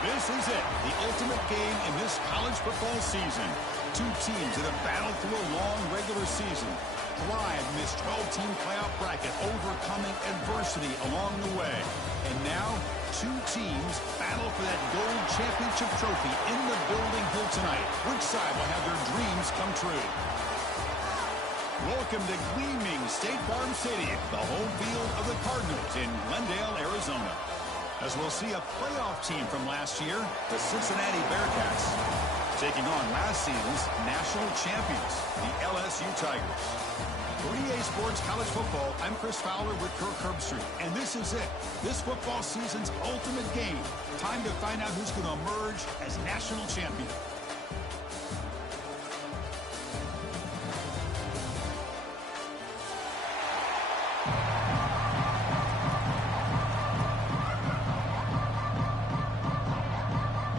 This is it, the ultimate game in this college football season. Two teams that have battled through a long regular season, thrived in this 12-team playoff bracket, overcoming adversity along the way. And now, two teams battle for that gold championship trophy in the building here tonight. Which side will have their dreams come true? Welcome to gleaming State Farm Stadium, the home field of the Cardinals in Glendale, Arizona. As we'll see a playoff team from last year, the Cincinnati Bearcats, taking on last season's national champions, the LSU Tigers. For EA Sports College Football, I'm Chris Fowler with Kirk Herbstreit, and this is it, this football season's ultimate game. Time to find out who's going to emerge as national champion.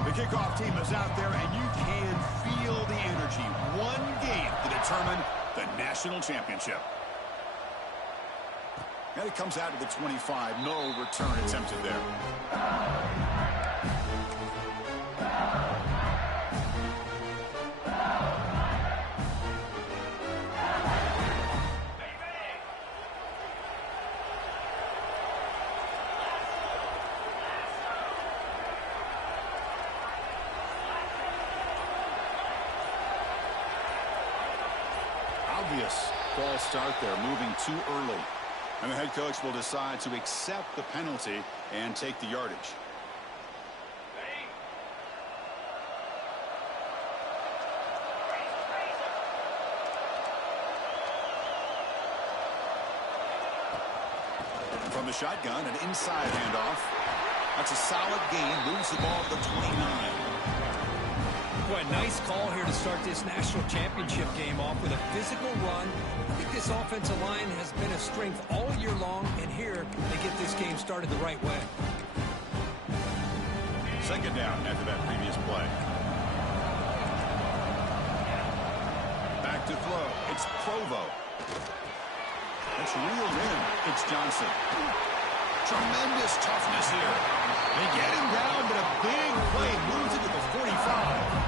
The kickoff team is out there, and you can feel the energy. One game to determine the national championship. And it comes out to the 25. No return attempted there. Obvious false start there, moving too early. And the head coach will decide to accept the penalty and take the yardage. From the shotgun, an inside handoff. That's a solid gain, moves the ball to the 29. Boy, nice call here to start this national championship game off with a physical run. I think this offensive line has been a strength all year long, and here they get this game started the right way. Second down after that previous play. Back to throw. It's Provo. That's reeled in. It's Johnson. Tremendous toughness here. They get him down, but a big play moves it to the 45.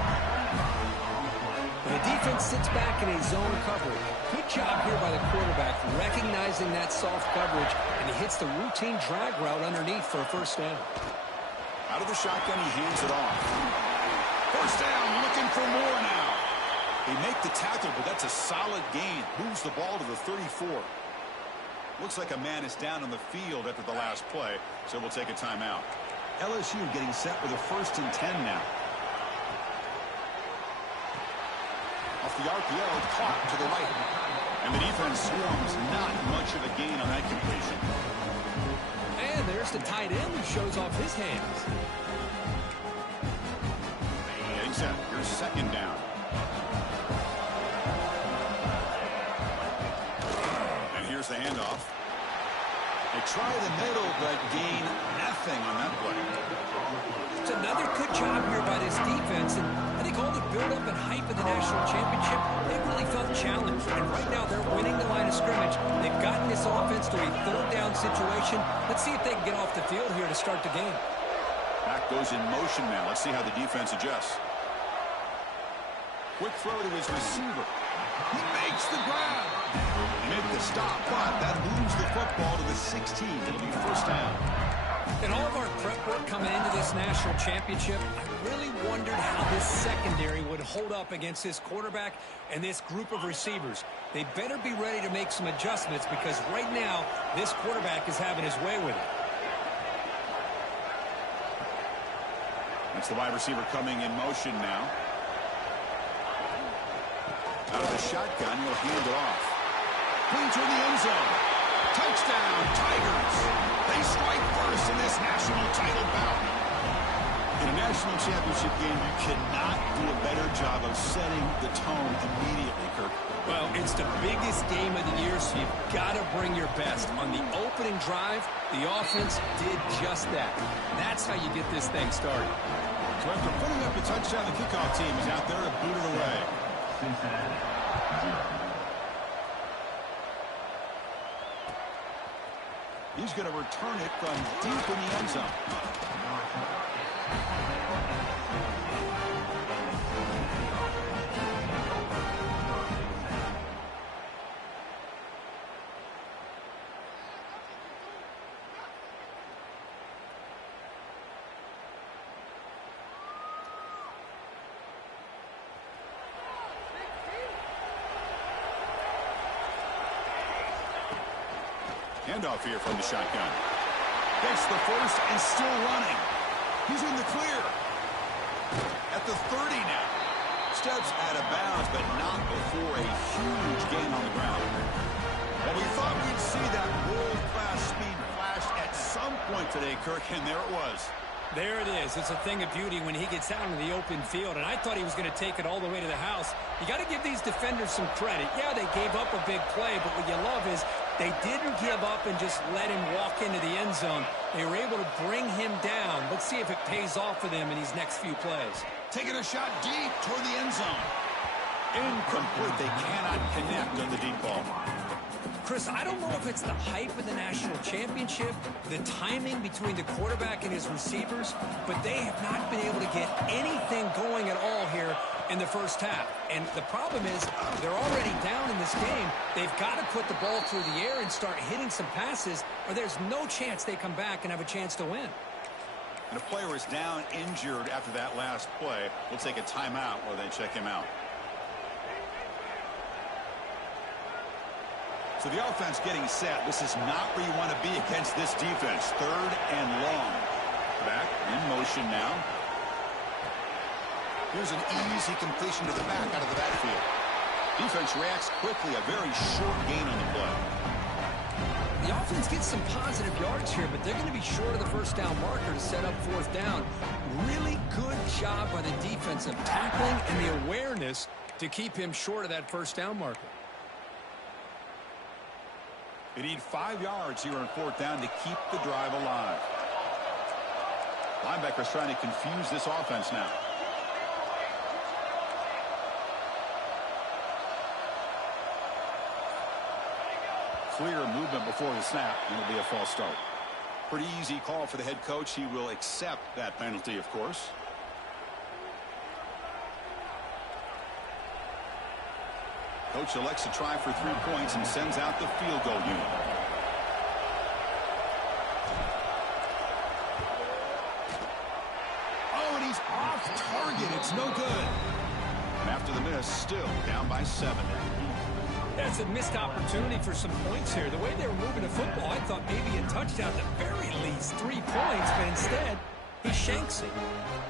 The defense sits back in a zone coverage. Good job here by the quarterback, recognizing that soft coverage, and he hits the routine drag route underneath for a first down. Out of the shotgun, he hands it off. First down, looking for more now. They make the tackle, but that's a solid gain. Moves the ball to the 34. Looks like a man is down on the field after the last play, so we'll take a timeout. LSU getting set with a 1st and 10 now. Off the RPO, caught to the right. And the defense swarms, not much of a gain on that completion. And there's the tight end who shows off his hands. Getting set, here's second down. And here's the handoff. They try the middle, but gain nothing on that play. It's another good job here by this defense, and I think all the build-up and hype of the national championship, they really felt challenged. And right now, they're winning the line of scrimmage. They've gotten this offense to a 3rd down situation. Let's see if they can get off the field here to start the game. Back goes in motion now. Let's see how the defense adjusts. Quick throw to his receiver. He makes the grab. He made the stop, but that moves the football to the 16. It'll be first down. In all of our prep work coming into this national championship, I really wondered how this secondary would hold up against this quarterback and this group of receivers. They better be ready to make some adjustments because right now, this quarterback is having his way with it. That's the wide receiver coming in motion now. Out of the shotgun, he'll hand it off. Clean to the end zone. Touchdown, Tigers. They strike first in this national title bout. In a national championship game, you cannot do a better job of setting the tone immediately, Kirk. Well, it's the biggest game of the year, so you've got to bring your best. On the opening drive, the offense did just that. That's how you get this thing started. So after putting up the touchdown, the kickoff team is out there to boot it away. He's going to return it from deep in the end zone. Handoff here from the shotgun. Gets the first and still running. He's in the clear. At the 30 now. Steps out of bounds, but not before a huge gain on the ground. Well, we thought we'd see that world-class speed flash at some point today, Kirk, and there it was. There it is. It's a thing of beauty when he gets out in the open field, and I thought he was going to take it all the way to the house. You got to give these defenders some credit. Yeah, they gave up a big play, but what you love is they didn't give up and just let him walk into the end zone. They were able to bring him down. Let's see if it pays off for them in these next few plays. Taking a shot deep toward the end zone. Incomplete. They cannot connect on the deep ball. Chris, I don't know if it's the hype of the national championship, the timing between the quarterback and his receivers, but they have not been able to get anything going at all here in the first half. And the problem is they're already down in this game. They've got to put the ball through the air and start hitting some passes, or there's no chance they come back and have a chance to win. And a player is down injured after that last play. We'll take a timeout while they check him out. So the offense getting set. This is not where you want to be against this defense. 3rd and long. Back in motion now. Here's an easy completion to the back out of the backfield. Defense reacts quickly. A very short gain on the play. The offense gets some positive yards here, but they're going to be short of the first down marker to set up 4th down. Really good job by the defense of tackling and the awareness to keep him short of that first down marker. They need 5 yards here on 4th down to keep the drive alive. Linebackers trying to confuse this offense now. Clear movement before the snap, and it'll be a false start. Pretty easy call for the head coach. He will accept that penalty, of course. Coach elects to try for 3 points and sends out the field goal unit. Oh, and he's off target. It's no good. And after the miss, still down by 7. That's a missed opportunity for some points here. The way they were moving the football, I thought maybe a touchdown, at the very least 3 points, but instead, he shanks it.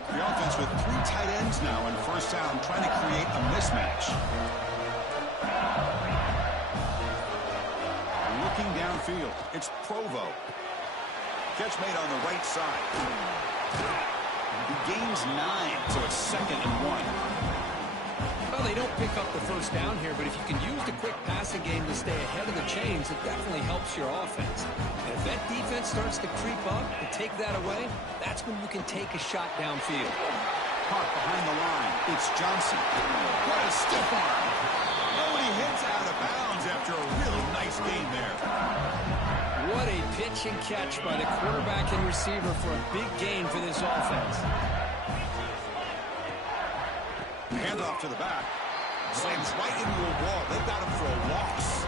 The offense with 3 tight ends now on 1st down, trying to create a mismatch. Looking downfield, it's Provo. Catch made on the right side. He gains 9, so it's 2nd and 1. Well, they don't pick up the first down here, but if you can use the quick passing game to stay ahead of the chains, it definitely helps your offense. And if that defense starts to creep up and take that away, that's when you can take a shot downfield. Park behind the line. It's Johnson. What a stiff arm. Oh, and he hits out of bounds after a really nice gain there. What a pitch and catch by the quarterback and receiver for a big gain for this offense. Handoff to the back. Slams right into a wall. They've got him for a loss.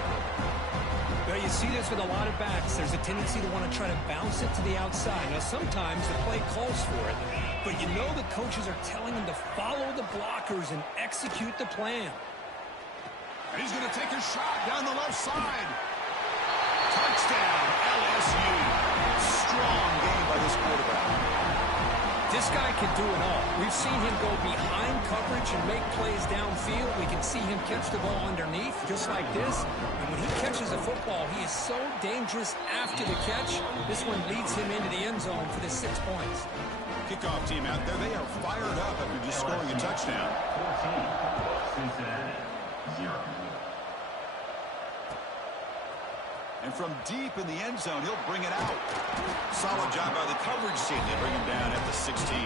Well, you see this with a lot of backs. There's a tendency to want to try to bounce it to the outside. Now, sometimes the play calls for it, but you know the coaches are telling them to follow the blockers and execute the plan. And he's going to take a shot down the left side. Touchdown, LSU. Strong game by this quarterback. This guy can do it all. We've seen him go behind coverage and make plays downfield. We can see him catch the ball underneath, just like this. And when he catches a football, he is so dangerous after the catch. This one leads him into the end zone for the 6 points. Kickoff team out there. They are fired up after just scoring a touchdown. 14, Cincinnati, 0. And from deep in the end zone, he'll bring it out. Solid job by the coverage team. They bring him down at the 16.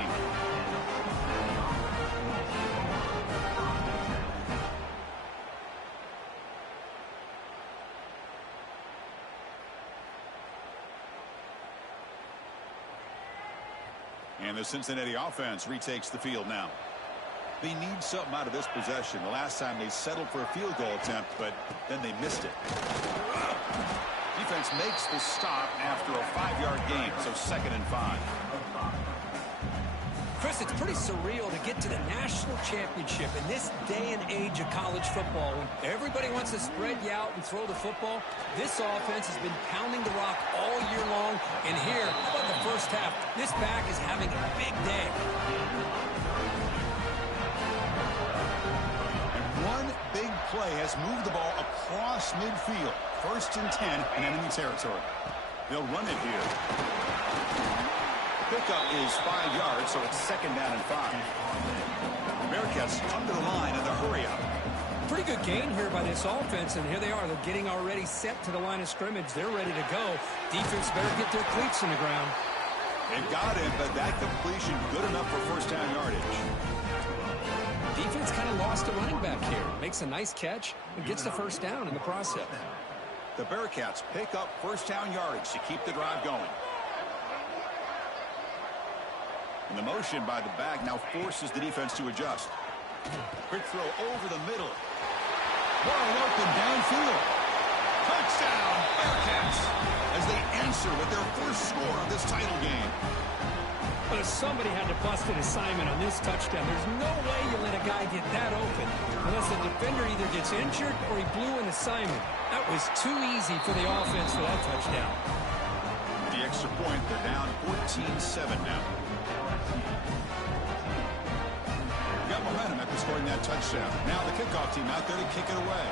And the Cincinnati offense retakes the field now. They need something out of this possession. The last time they settled for a field goal attempt, but then they missed it. Defense makes the stop after a 5-yard gain, so 2nd and 5. Chris, it's pretty surreal to get to the national championship in this day and age of college football. When everybody wants to spread you out and throw the football, this offense has been pounding the rock all year long. And here, how about the first half? This back is having a big day. And one big play has moved the ball across midfield. 1st and 10 in enemy territory. They'll run it here. Pickup is 5 yards, so it's 2nd down and 5. Bearcats come to the line in the hurry up. Pretty good gain here by this offense, and here they are. They're getting already set to the line of scrimmage. They're ready to go. Defense better get their cleats in the ground. They've got him, but that completion good enough for 1st down yardage. Defense kind of lost a running back here. Makes a nice catch and gets the 1st down in the process. The Bearcats pick up 1st down yardage to keep the drive going. And the motion by the back now forces the defense to adjust. Quick throw over the middle. Wide open downfield. Touchdown, Bearcats, as they answer with their first score of this title game. But somebody had to bust an assignment on this touchdown. There's no way you let a guy get that open unless the defender either gets injured or he blew an assignment. That was too easy for the offense for that touchdown. The extra point, they're down 14-7 now. Got momentum after scoring that touchdown. Now the kickoff team out there to kick it away.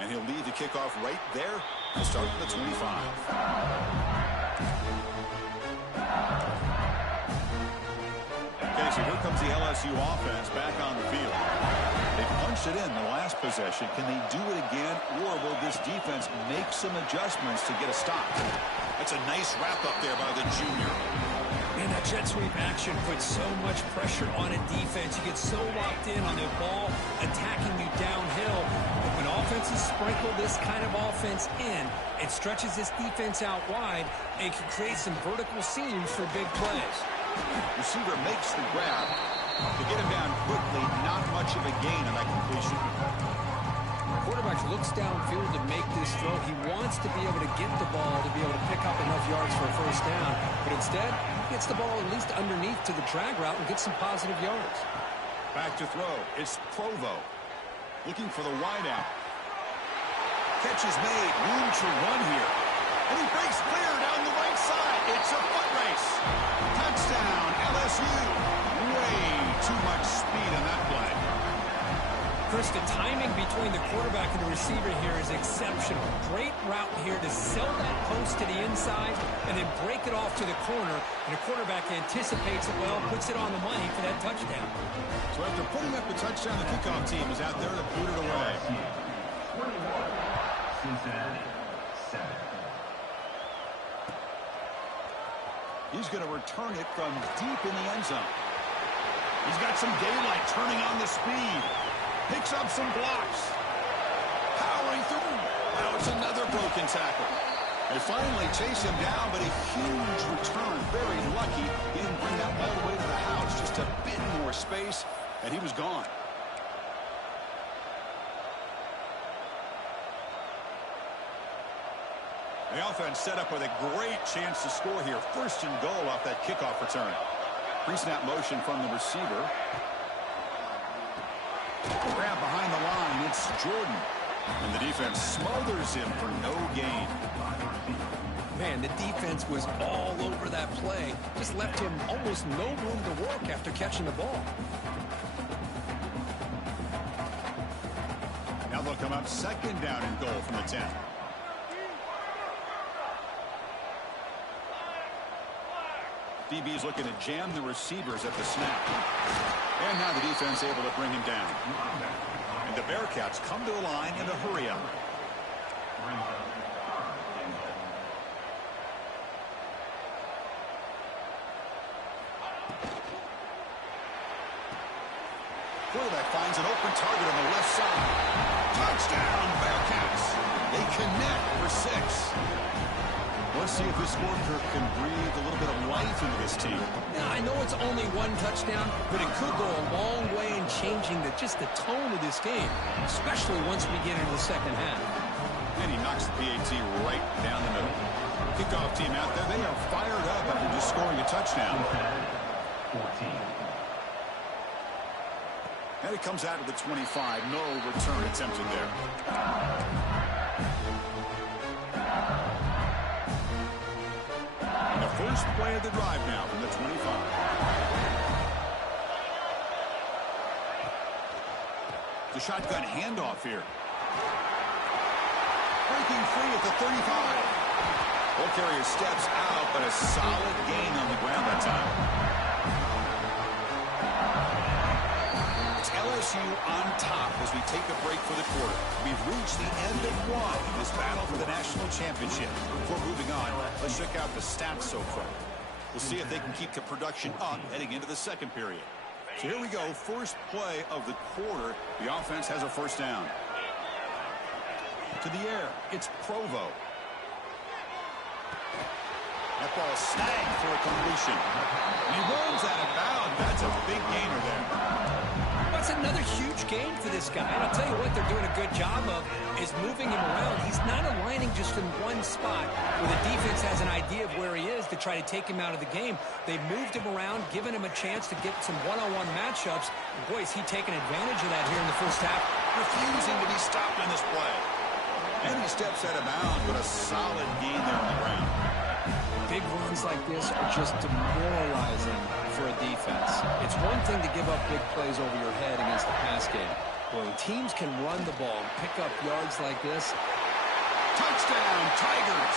And he'll lead the kickoff right there to start at the 25. Okay, so here comes the LSU offense back on the field. They punched it in the last possession. Can they do it again, or will this defense make some adjustments to get a stop? That's a nice wrap-up there by the junior. Man, that jet sweep action puts so much pressure on a defense. You get so locked in on the ball attacking you downhill. But when offenses sprinkle this kind of offense in, it stretches this defense out wide and can create some vertical seams for big plays. Receiver makes the grab. To get him down quickly, not much of a gain on that completion. Quarterback looks downfield to make this throw. He wants to be able to get the ball to be able to pick up enough yards for a 1st down. But instead, he gets the ball at least underneath to the drag route and gets some positive yards. Back to throw. It's Provo. Looking for the wideout. Catch is made. Room to run here. And he breaks clear down the right side. It's a foot race. Touchdown, LSU. Way too much speed on that play. Chris, the timing between the quarterback and the receiver here is exceptional. Great route here to sell that post to the inside and then break it off to the corner. And the quarterback anticipates it well, puts it on the money for that touchdown. So after putting up the touchdown, the kickoff team is out there to boot it away. 21, Cincinnati, 7. He's going to return it from deep in the end zone. He's got some daylight turning on the speed. Picks up some blocks. Powering through. Now it's another broken tackle. They finally chase him down, but a huge return. Very lucky. He didn't bring that all the way to the house. Just a bit more space, and he was gone. The offense set up with a great chance to score here. 1st and goal off that kickoff return. Pre-snap motion from the receiver. Grab behind the line. It's Jordan. And the defense smothers him for no gain. Man, the defense was all over that play. Just left him almost no room to work after catching the ball. Now they'll come up 2nd down and goal from the 10. DB's looking to jam the receivers at the snap. And now the defense able to bring him down. And the Bearcats come to the line in a hurry up. Quarterback finds an open target on the left side. Touchdown, Bearcats. They connect for 6. Let's see if this scorecard can breathe a little bit of life into this team. Now, I know it's only one touchdown, but it could go a long way in changing just the tone of this game, especially once we get into the 2nd half. And he knocks the PAT right down the middle. Kickoff team out there. They are fired up after just scoring a touchdown. 14. And it comes out to the 25. No return attempted there. And the first play of the drive now from the 25. The shotgun handoff here. Breaking free at the 35. Ball carrier steps out, but a solid gain on the ground that time. It's LSU on top as we take a break for the quarter. We've reached the end of one in this battle for the national championship. Before moving on, let's check out the stats so far. We'll see if they can keep the production up heading into the second period. So here we go, first play of the quarter. The offense has a first down. To the air, it's Provo. That ball snagged for a completion. And he runs out of bounds. That's a big gainer there. That's another huge gain for this guy. And I'll tell you what they're doing a good job of is moving him around. He's not aligning just in one spot where the defense has an idea of where he is to try to take him out of the game. They've moved him around, given him a chance to get some one-on-one matchups. And boy, is he taking advantage of that here in the first half. Refusing to be stopped on this play. And he steps out of bounds, but a solid gain there on the ground. Big runs like this are just demoralizing for a defense. It's one thing to give up big plays over your head against the pass game. When teams can run the ball, pick up yards like this. Touchdown, Tigers.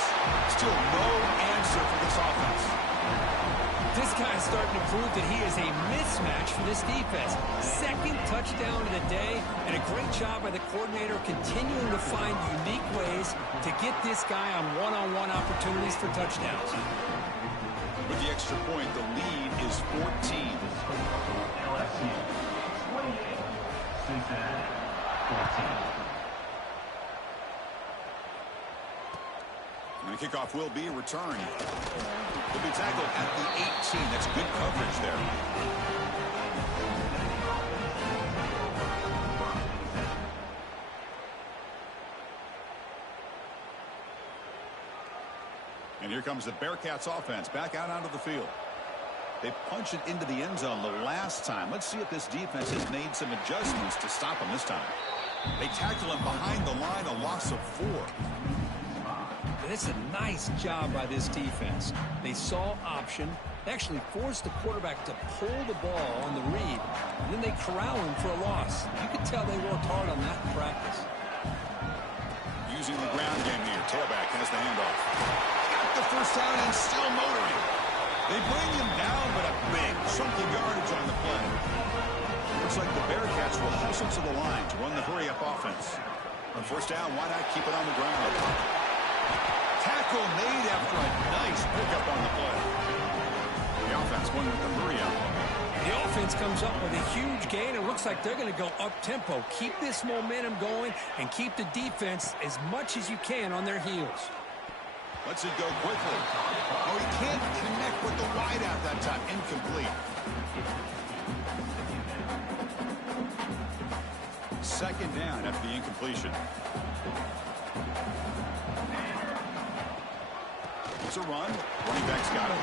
Still no answer for this offense. This guy's starting to prove that he is a mismatch for this defense. Second touchdown of the day, and a great job by the coordinator continuing to find unique ways to get this guy on one-on-one opportunities for touchdowns. With the extra point, the lead is 14. LSU 28. Cincinnati 14. And the kickoff will be returned. Will be tackled at the 18. That's good coverage there. And here comes the Bearcats offense back out onto the field. They punch it into the end zone the last time. Let's see if this defense has made some adjustments to stop him this time. They tackle him behind the line, a loss of 4. It's a nice job by this defense. They saw option, actually forced the quarterback to pull the ball on the read, and then they corral him for a loss. You can tell they worked hard on that in practice. Using the ground game here. Tailback has the handoff. Got the first down and still motoring. They bring him down, but a big chunky yardage on the play. Looks like the Bearcats will hustle to the line to run the hurry-up offense. On first down, why not keep it on the ground? Tackle made after a nice pickup on the play. The offense going with the hurry-up. The offense comes up with a huge gain. It looks like they're going to go up-tempo. Keep this momentum going and keep the defense as much as you can on their heels. Lets it go quickly. Oh, he can't connect with the wideout that time. Incomplete. Second down after the incompletion. It's a run. Running back's got it.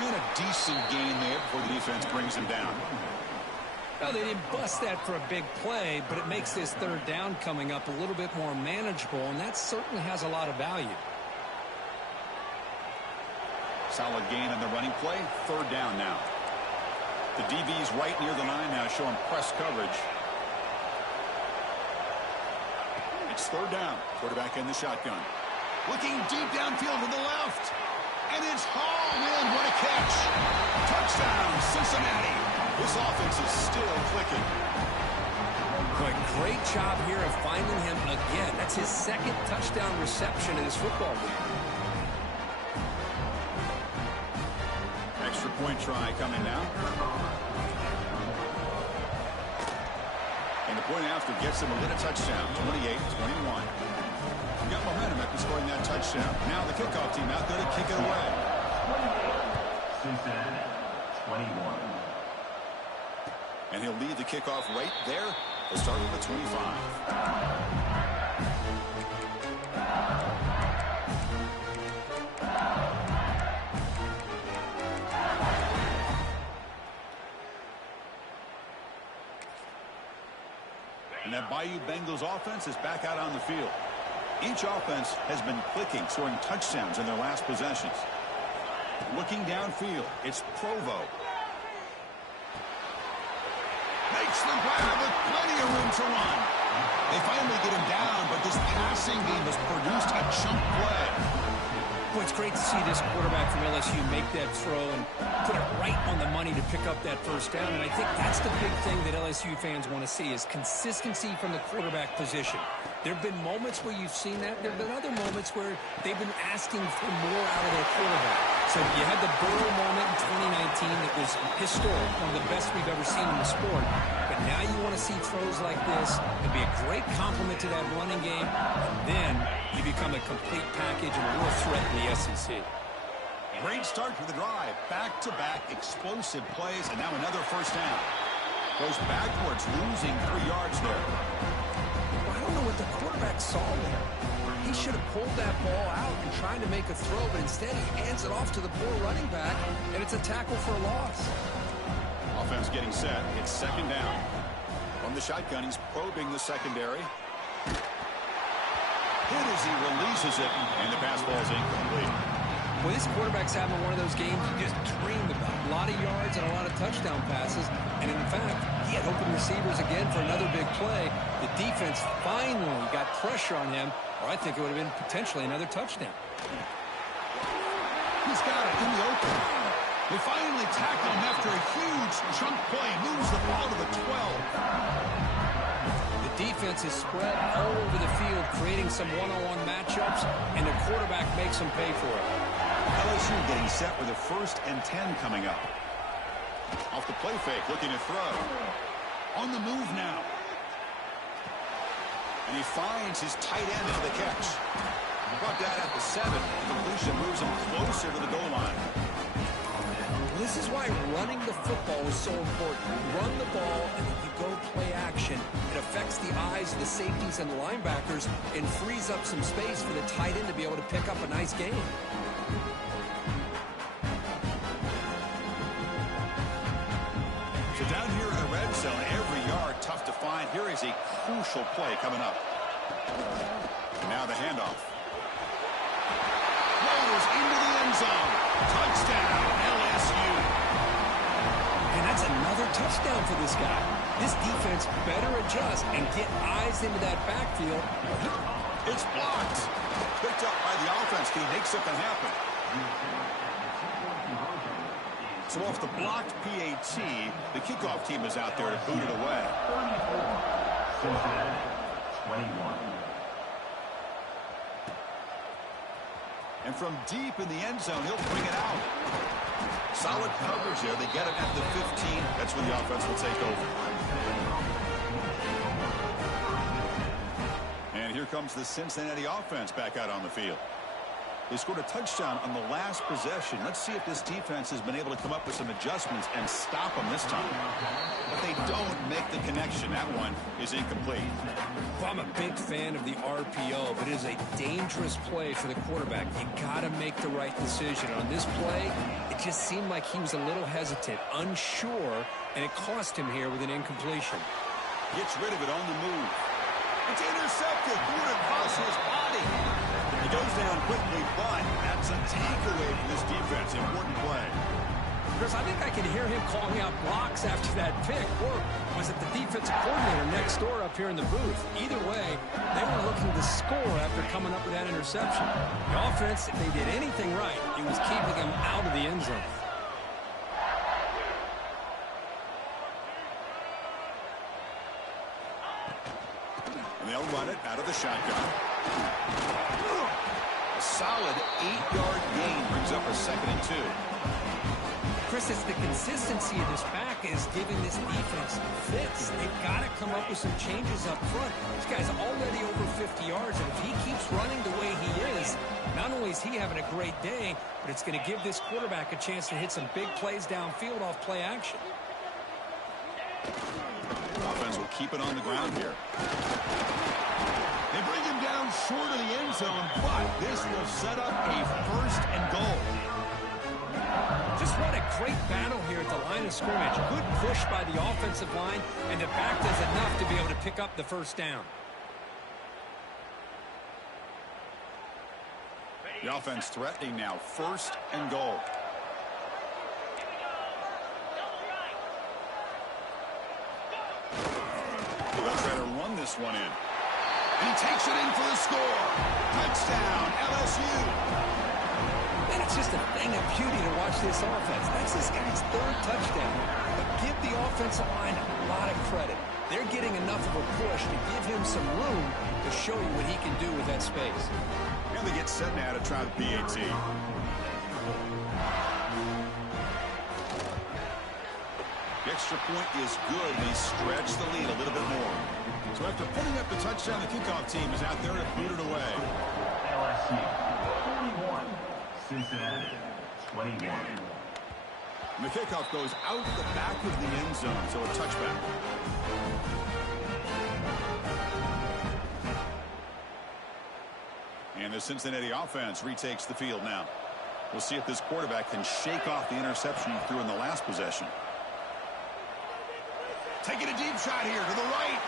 And a decent gain there before the defense brings him down. Well, they didn't bust that for a big play, but it makes this third down coming up a little bit more manageable, and that certainly has a lot of value. Solid gain on the running play. Third down now. The DB's right near the line now, showing press coverage. It's third down. Quarterback in the shotgun. Looking deep downfield to the left. And it's hauled in. What a catch. Touchdown, Cincinnati. This offense is still clicking. Boy, great job here of finding him again. That's his second touchdown reception in this football game. Extra point try coming now. And the point after gets him within a touchdown. 28-21. Got momentum after scoring that touchdown. Now the kickoff team out there to kick it away. Cincinnati 21. And he'll lead the kickoff right there. The start of the 25. that Bayou Bengals offense is back out on the field. Each offense has been clicking, scoring touchdowns in their last possessions. Looking downfield, it's Provo. Makes the grab with plenty of room to run. They finally get him down, but this passing game has produced a chunk play. Boy, it's great to see this quarterback from LSU make that throw and put it right on the money to pick up that first down. And I think that's the big thing that LSU fans want to see is consistency from the quarterback position. There have been moments where you've seen that. There have been other moments where they've been asking for more out of their quarterback. So you had the Burrow moment in 2019 that was historic, one of the best we've ever seen in the sport. But now you want to see throws like this. It'd be a great complement to that running game. And then you become a complete package and a real threat in the SEC. Great start to the drive. Back-to-back explosive plays, and now another first down. Goes backwards, losing 3 yards there. I don't know what the quarterback saw there. He should have pulled that ball out and tried to make a throw, but instead he hands it off to the poor running back, and it's a tackle for a loss. Offense getting set. It's second down. From the shotgun, he's probing the secondary. Hit as he releases it, and the pass ball is incomplete. Well, this quarterback's having one of those games you just dreamed about. A lot of yards and a lot of touchdown passes. And in fact, he had open receivers again for another big play. The defense finally got pressure on him, or I think it would have been potentially another touchdown. He's got it in the open. They finally tackle him after a huge chunk play. Moves the ball to the 12. The defense is spread all over the field, creating some one-on-one matchups, and the quarterback makes them pay for it. LSU getting set with a 1st and 10 coming up. Off the play fake, looking to throw. On the move now. And he finds his tight end for the catch. Brought down at the 7. The completion moves him closer to the goal line. This is why running the football is so important. You run the ball, and if you go play action, it affects the eyes of the safeties and the linebackers and frees up some space for the tight end to be able to pick up a nice game. So down here in the red zone, every yard tough to find. Here is a crucial play coming up. And now the handoff. Rolls into the end zone. Touchdown, LSU. And that's another touchdown for this guy. This defense better adjust and get eyes into that backfield. It's blocked. Picked up by the offense. Can he make something happen? So off the blocked PAT, the kickoff team is out there to boot it away. Cincinnati, 21. And from deep in the end zone, he'll bring it out. Solid coverage there. They get it at the 15. That's when the offense will take over. And here comes the Cincinnati offense back out on the field. They scored a touchdown on the last possession. Let's see if this defense has been able to come up with some adjustments and stop them this time. But they don't make the connection. That one is incomplete. Well, I'm a big fan of the RPO, but it is a dangerous play for the quarterback. You got to make the right decision. On this play, it just seemed like he was a little hesitant, unsure, and it cost him here with an incompletion. Gets rid of it on the move. It's intercepted. Threw it across his body. He goes down quickly, but that's a takeaway for this defense. Important play. Chris, I think I can hear him calling out blocks after that pick. Or was it the defensive coordinator next door up here in the booth? Either way, they were looking to score after coming up with that interception. The offense, if they did anything right, it was keeping him out of the end zone. And they'll run it out of the shotgun. A solid 8-yard gain brings up a 2nd and 2. Chris, it's the consistency of this back is giving this defense fits. They've got to come up with some changes up front. This guy's already over 50 yards, and if he keeps running the way he is, not only is he having a great day, but it's going to give this quarterback a chance to hit some big plays downfield off play action. Offense will keep it on the ground here. They bring him down short of the end zone, but this will set up a 1st and goal. Just what a great battle here at the line of scrimmage. Good push by the offensive line, and the back does enough to be able to pick up the first down. The offense threatening now, 1st and goal. They'll try to run this one in. And he takes it in for the score. Touchdown, LSU. And it's just a thing of beauty to watch this offense. That's this guy's 3rd touchdown. But give the offensive line a lot of credit. They're getting enough of a push to give him some room to show you what he can do with that space. And they get set now to try the PAT. The extra point is good. They stretch the lead a little bit more. So after putting up the touchdown, the kickoff team is out there to boot it away. LSU 41, Cincinnati 21. And the kickoff goes out the back of the end zone, so a touchback. And the Cincinnati offense retakes the field now. We'll see if this quarterback can shake off the interception he threw in the last possession. Taking a deep shot here to the right.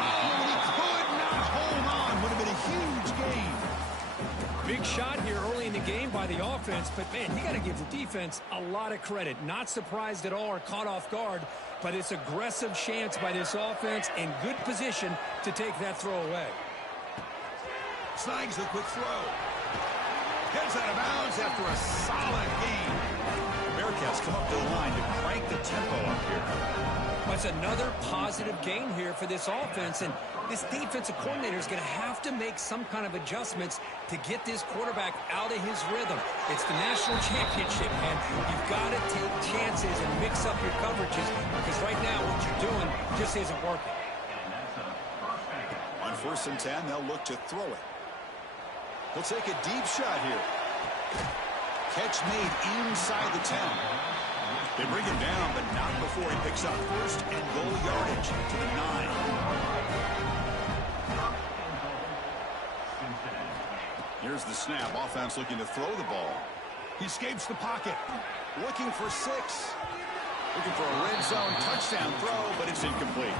Oh, he could not hold on. Would have been a huge gain. Big shot here early in the game by the offense, but, man, you got to give the defense a lot of credit. Not surprised at all or caught off guard, but it's aggressive chance by this offense in good position to take that throw away. Snags the quick throw. Gets out of bounds after a solid game. Bearcats come up to the line to crank the tempo up here. That's another positive gain here for this offense, and this defensive coordinator is going to have to make some kind of adjustments to get this quarterback out of his rhythm. It's the national championship, man. You've got to take chances and mix up your coverages because right now what you're doing just isn't working. On 1st and 10, they'll look to throw it. He'll take a deep shot here. Catch made inside the 10. They bring him down, but not before he picks up 1st and goal yardage to the 9. Here's the snap. Offense looking to throw the ball. He escapes the pocket. Looking for 6. Looking for a red zone touchdown throw, but it's incomplete.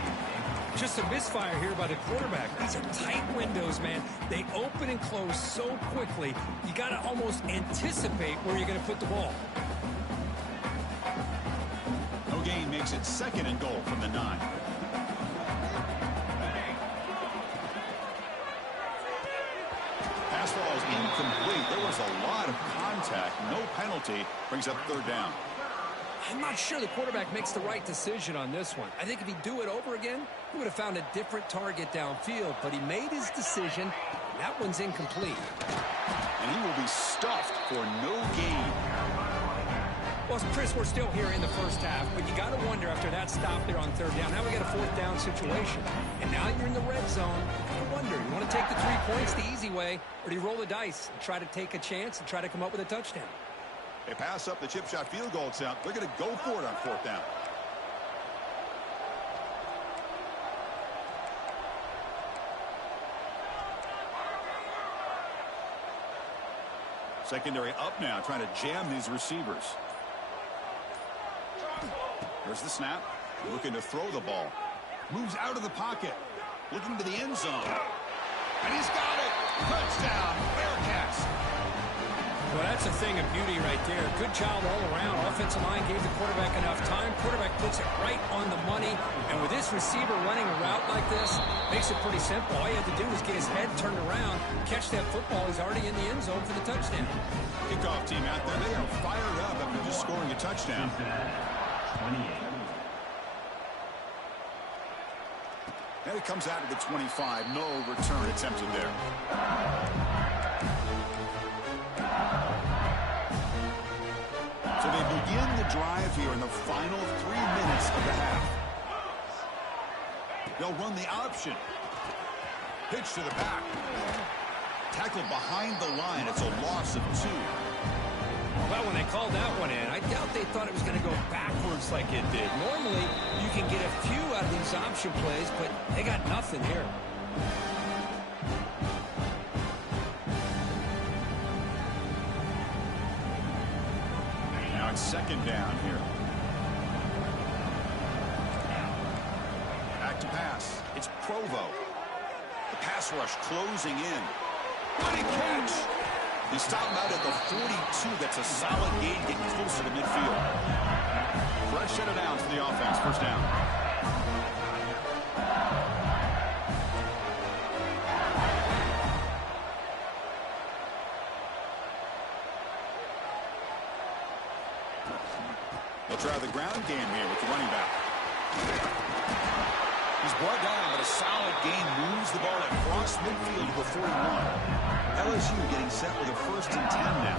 Just a misfire here by the quarterback. These are tight windows, man. They open and close so quickly, you got to almost anticipate where you're going to put the ball. No gain makes it 2nd and goal from the 9. Pass ball is incomplete. There was a lot of contact. No penalty. Brings up 3rd down. I'm not sure the quarterback makes the right decision on this one. I think if he'd do it over again, he would have found a different target downfield, but he made his decision. That one's incomplete. And he will be stuffed for no gain. Well, Chris, we're still here in the first half, but you got to wonder after that stop there on 3rd down. Now we got a 4th down situation. And now you're in the red zone. You wonder, you want to take the 3 points the easy way, or do you roll the dice and try to take a chance and try to come up with a touchdown? They pass up the chip shot field goal attempt. They're going to go for it on 4th down. Secondary up now, trying to jam these receivers. There's the snap. Looking to throw the ball. Moves out of the pocket. Looking to the end zone. And he's got it. Touchdown, Bearcats. Well, that's a thing of beauty right there. Good job all around. Offensive line gave the quarterback enough time. Quarterback puts it right on the money. And with this receiver running a route like this, makes it pretty simple. All you have to do is get his head turned around, catch that football. He's already in the end zone for the touchdown. Kickoff team out there. They are fired up after just scoring a touchdown. 28. And it comes out to the 25. No return attempted there. So they begin the drive here in the final 3 minutes of the half. They'll run the option. Pitch to the back. Tackled behind the line. It's a loss of 2. Well, when they called that one in, I doubt they thought it was going to go backwards like it did. Normally, you can get a few out of these option plays, but they got nothing here. second down here. Back to pass. It's Provo. The pass rush closing in. What a catch! He stopped out at the 42. That's a solid gain, getting closer to midfield. Fresh set of downs for the offense. First down. They'll try the ground game here with the running back. He's brought down, but a solid gain moves the ball across midfield to the 41. LSU getting set with a 1st and 10 now.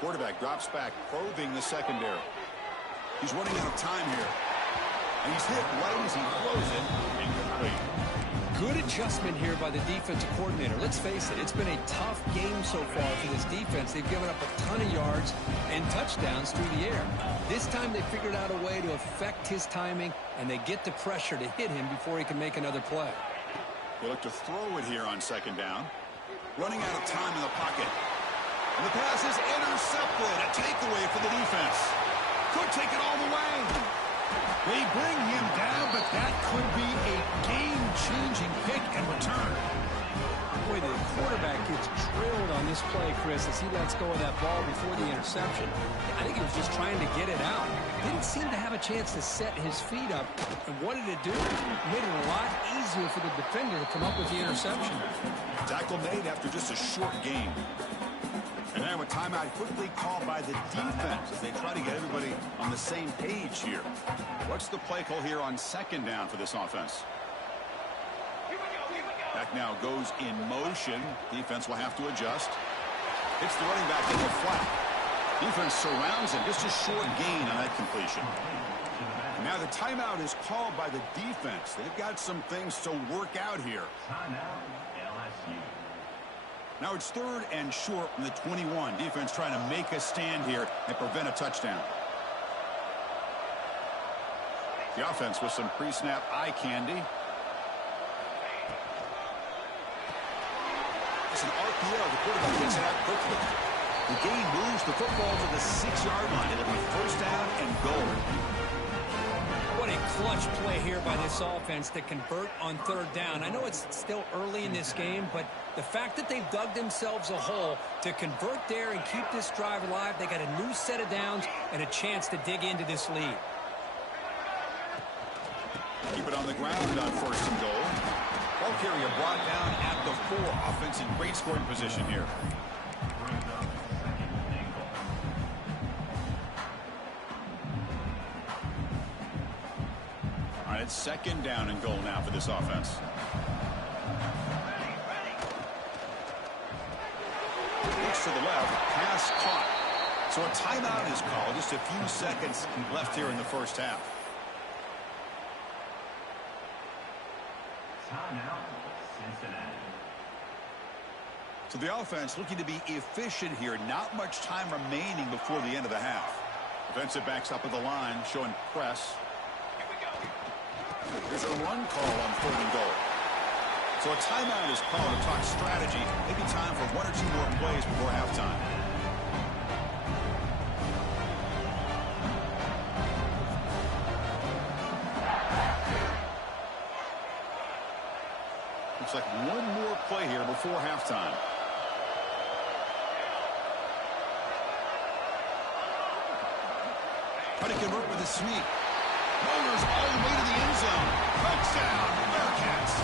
Quarterback drops back, probing the secondary. He's running out of time here. And he's hit right as he throws it. Incomplete. Good adjustment here by the defensive coordinator. Let's face it, it's been a tough game so far for this defense. They've given up a ton of yards and touchdowns through the air. This time they figured out a way to affect his timing, and they get the pressure to hit him before he can make another play. They look to throw it here on second down. Running out of time in the pocket. And the pass is intercepted. A takeaway for the defense. Could take it all the way. They bring him down, but that could be a game-changing pick and return. Boy, the quarterback gets drilled on this play, Chris, as he lets go of that ball before the interception. I think he was just trying to get it out. Didn't seem to have a chance to set his feet up. And what did it do? It made it a lot easier for the defender to come up with the interception. Tackle made after just a short game. And then a timeout quickly called by the defense as they try to get everybody on the same page here. What's the play call here on second down for this offense? Back now goes in motion. Defense will have to adjust. It's the running back in the flat. Defense surrounds him. Just a short gain on that completion. And now the timeout is called by the defense. They've got some things to work out here. Timeout, LSU. Now it's 3rd and short from the 21. Defense trying to make a stand here and prevent a touchdown. The offense with some pre-snap eye candy. It's an RPO. The quarterback gets it out quickly. The gain moves the football to the 6-yard line. It'll be first down and goal. What a clutch play here by this offense to convert on 3rd down. I know it's still early in this game, but the fact that they've dug themselves a hole to convert there and keep this drive alive, they got a new set of downs and a chance to dig into this lead. Keep it on the ground on 1st and goal. Ball carrier brought down at the 4. Offense in great scoring position here. All right, it's 2nd down and goal now for this offense. Looks to the left, pass caught. So a timeout is called. Just a few seconds left here in the first half. Timeout, Cincinnati. So the offense looking to be efficient here. Not much time remaining before the end of the half. Defensive backs up at the line, showing press. There's a run call on 3rd and goal. So a timeout is called to talk strategy. Maybe time for 1 or 2 more plays before halftime. Looks like 1 more play here before halftime. Try to convert with a sneak. Rollers all the way to the end zone. Touchdown, Bearcats.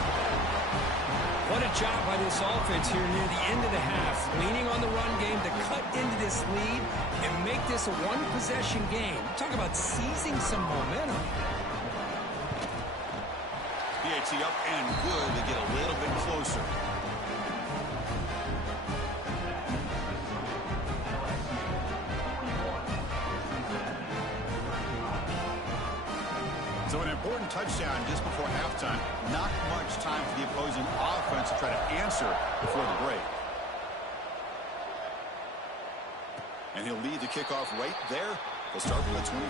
What a job by this offense here near the end of the half. Leaning on the run game to cut into this lead and make this a 1-possession game. Talk about seizing some momentum. PAT up and good to get a little bit closer. So an important touchdown just before halftime. Not much time for the opposing offense to try to answer before the break. And he'll lead the kickoff right there. They'll start with a 25.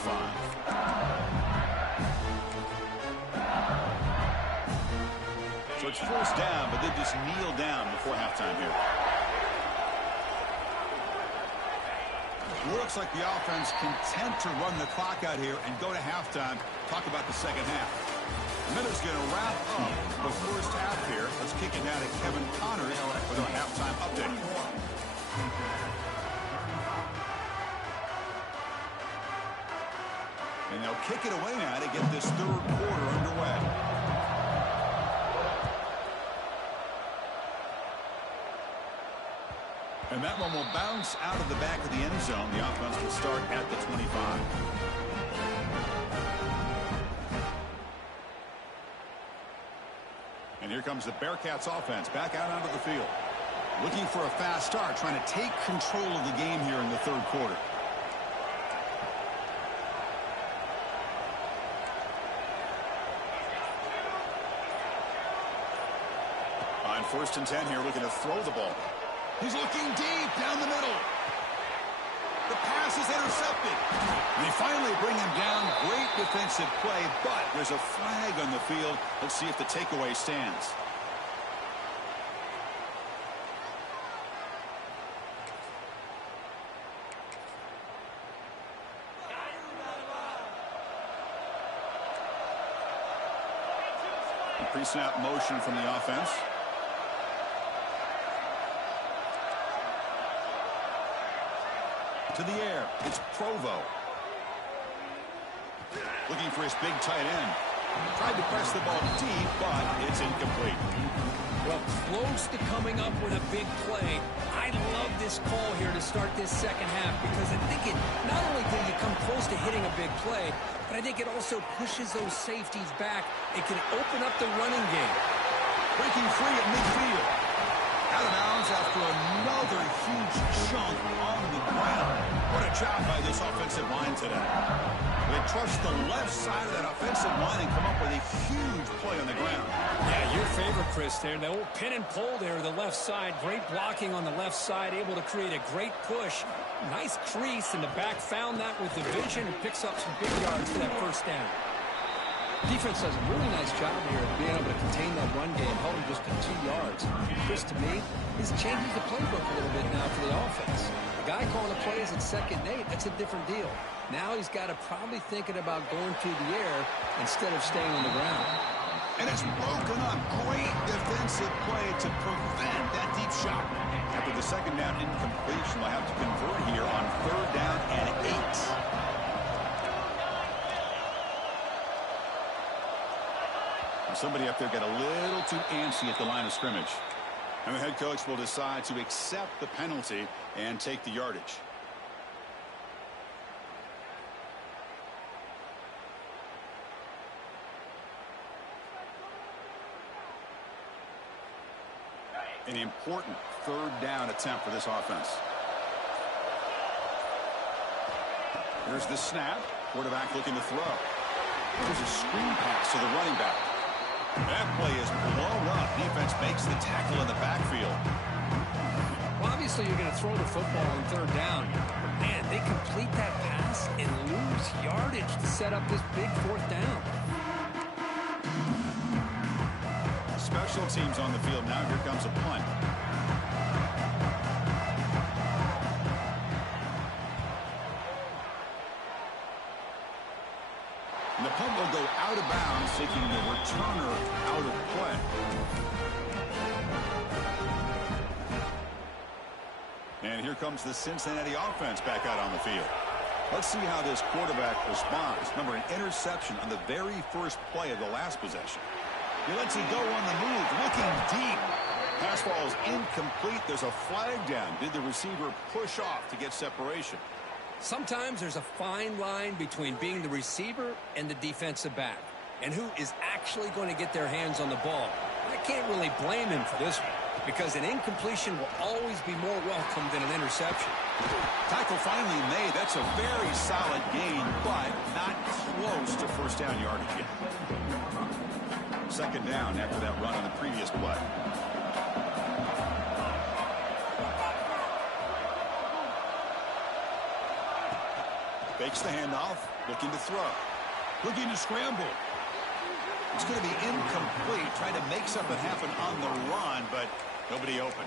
So it's first down, but they just kneel down before halftime here. Looks like the offense content to run the clock out here and go to halftime. Talk about the second half. Miller's going to wrap up the first half here. Let's kick it down to Kevin Connors with our halftime update. And they'll kick it away now to get this third quarter underway. And that one will bounce out of the back of the end zone. The offense will start at the 25. And here comes the Bearcats offense back out onto the field. Looking for a fast start, trying to take control of the game here in the third quarter. On 1st and 10 here, looking to throw the ball. He's looking deep down the middle. The pass is intercepted. And they finally bring him down. Great defensive play, but there's a flag on the field. Let's see if the takeaway stands. Pre-snap motion from the offense. To the air, it's Provo. Looking for his big tight end. Tried to press the ball deep, but it's incomplete. Well, close to coming up with a big play. I love this call here to start this second half because I think it not only did you come close to hitting a big play, but I think it also pushes those safeties back. It can open up the running game. Breaking free at midfield. Out of bounds after another huge chunk on the ground. What a job by this offensive line today. They trust the left side of that offensive line and come up with a huge play on the ground. Yeah, your favorite, Chris, there. The old pin and pull there, the left side. Great blocking on the left side, able to create a great push. Nice crease, and the back found that with the vision and picks up some big yards for that first down. Defense does a really nice job here of being able to contain that run game, held him just to 2 yards. Chris, to me, this changes the playbook a little bit now for the offense. The guy calling the plays at 2nd and 8, that's a different deal. Now he's got to probably thinking about going through the air instead of staying on the ground. And it's broken up. Great defensive play to prevent that deep shot. After the second down incompletion, they'll have to convert here on 3rd down and 8. Somebody up there got a little too antsy at the line of scrimmage. And the head coach will decide to accept the penalty and take the yardage. An important 3rd down attempt for this offense. Here's the snap. Quarterback looking to throw. There's a screen pass to the running back. That play is blown up. Defense makes the tackle in the backfield. Well, obviously you're going to throw the football on 3rd down. But man, they complete that pass and lose yardage to set up this big 4th down. Special teams on the field now. Here comes a punt. And the punt will go out of bounds, taking the returner out of play. And here comes the Cincinnati offense back out on the field. Let's see how this quarterback responds. Remember, an interception on the very first play of the last possession. He lets it go on the move, looking deep. Pass ball is incomplete. There's a flag down. Did the receiver push off to get separation? Sometimes there's a fine line between being the receiver and the defensive back, and who is actually going to get their hands on the ball. I can't really blame him for this one, because an incompletion will always be more welcome than an interception. Tackle finally made. That's a very solid gain, but not close to 1st down yardage yet. 2nd down after that run on the previous play. Fakes the handoff, looking to throw. Looking to scramble. It's going to be incomplete, trying to make something happen on the run, but nobody open.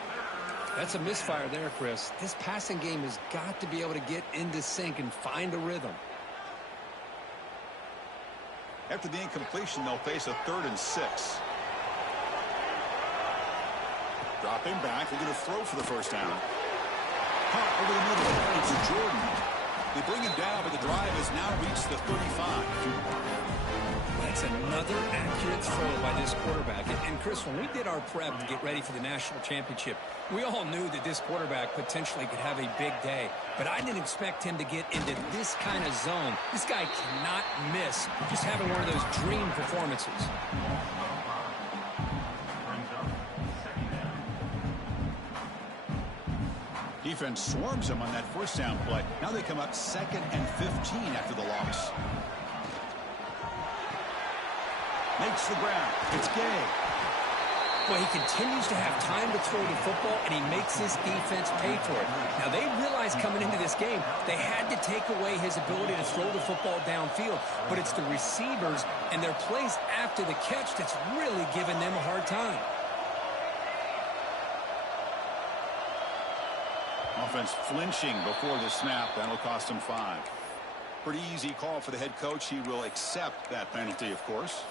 That's a misfire there, Chris. This passing game has got to be able to get into sync and find a rhythm. After the incompletion, they'll face a 3rd and 6. Dropping back, they're going to throw for the first down. Caught over the middle, it's Jordan. They bring him down, but the drive has now reached the 35. That's another accurate throw by this quarterback. And Chris, when we did our prep to get ready for the national championship, we all knew that this quarterback potentially could have a big day. But I didn't expect him to get into this kind of zone. This guy cannot miss just having one of those dream performances. Defense swarms him on that first down play. Now they come up 2nd and 15 after the loss. Makes the ground. It's Gay. Well, he continues to have time to throw the football, and he makes this defense pay for it. Now, they realized coming into this game, they had to take away his ability to throw the football downfield. But it's the receivers and their plays after the catch that's really giving them a hard time. Offense flinching before the snap. That'll cost him 5. Pretty easy call for the head coach. He will accept that penalty, of course.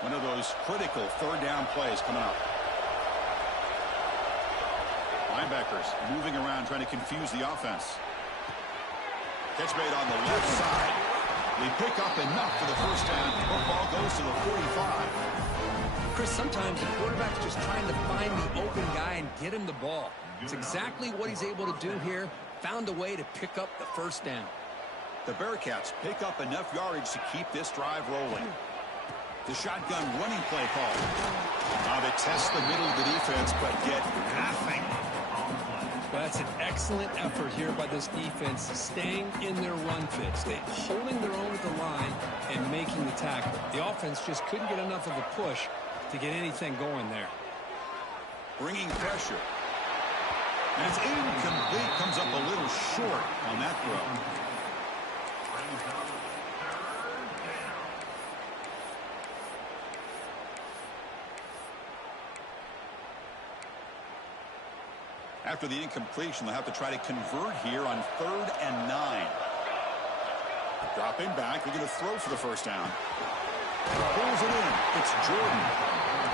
One of those critical 3rd down plays coming up. Linebackers moving around, trying to confuse the offense. Catch made on the left side. They pick up enough for the first down. Football goes to the 45. Chris, sometimes the quarterback's just trying to find the open guy and get him the ball. It's exactly what he's able to do here. Found a way to pick up the first down. The Bearcats pick up enough yardage to keep this drive rolling. The shotgun running play call. Now they test the middle of the defense, but get nothing. Well, that's an excellent effort here by this defense, staying in their run fits. They holding their own at the line and making the tackle. The offense just couldn't get enough of a push to get anything going there. Bringing pressure. And it's incomplete. Comes up a little short on that throw. After the incompletion, they'll have to try to convert here on 3rd and 9. Dropping back, they're going to throw for the first down. Pulls it in. It's Jordan.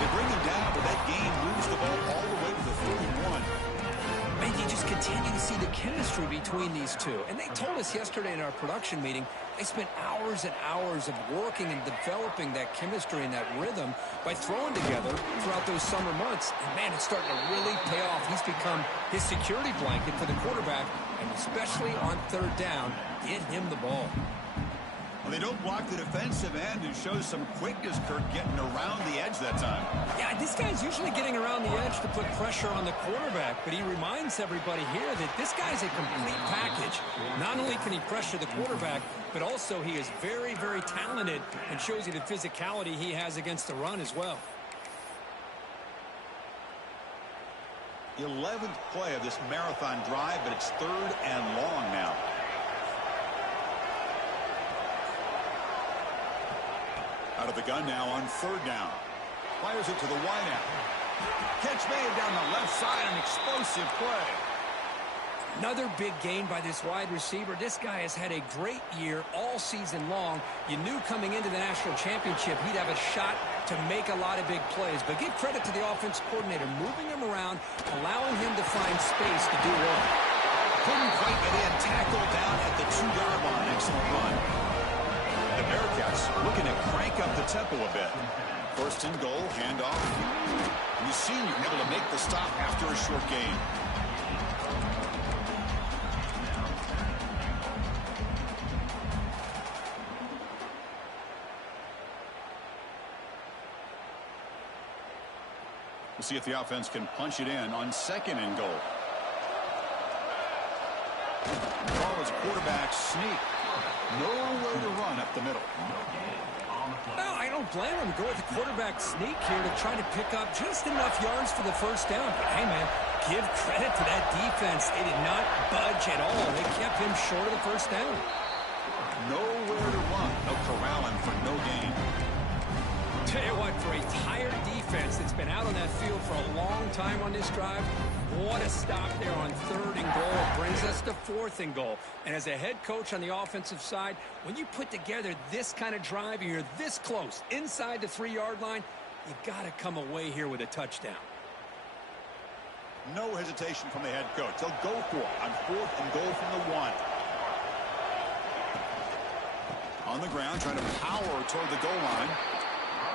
They bring him down, but that gain moves the ball all the way to the 31. Man, you just continue to see the chemistry between these two. And they told us yesterday in our production meeting, they spent hours and hours of working and developing that chemistry and that rhythm by throwing together throughout those summer months. And, man, it's starting to really pay off. He's become his security blanket for the quarterback, and especially on 3rd down, get him the ball. Well, they don't block the defensive end and shows some quickness, Kirk, getting around the edge that time. Yeah, this guy's usually getting around the edge to put pressure on the quarterback, but he reminds everybody here that this guy's a complete package. Not only can he pressure the quarterback, but also he is very, very talented and shows you the physicality he has against the run as well. 11th play of this marathon drive, but it's 3rd and long now. Out of the gun now on 3rd down. Fires it to the wideout. Catch made down the left side, an explosive play. Another big gain by this wide receiver. This guy has had a great year all season long. You knew coming into the national championship he'd have a shot to make a lot of big plays. But give credit to the offense coordinator, moving him around, allowing him to find space to do work. Couldn't quite get in. Tackled down at the 2-yard line. Excellent run. The Bearcats looking to crank up the tempo a bit. 1st and goal, handoff. And the senior able to make the stop after a short gain. We'll see if the offense can punch it in on 2nd and goal. Ball is quarterback sneak. Nowhere to run up the middle. Well, I don't blame him. Go with the quarterback sneak here to try to pick up just enough yards for the first down. But, hey, man, give credit to that defense. They did not budge at all. They kept him short of the first down. Nowhere to run. No corralling for no gain. Tell you what, for a tired defense that's been out on that field for a long time on this drive, what a stop there on 3rd and goal. It brings us to 4th and goal. And as a head coach on the offensive side, when you put together this kind of drive and you're this close inside the 3-yard line, you got to come away here with a touchdown. No hesitation from the head coach. They'll go for it on 4th and goal from the 1. On the ground, trying to power toward the goal line.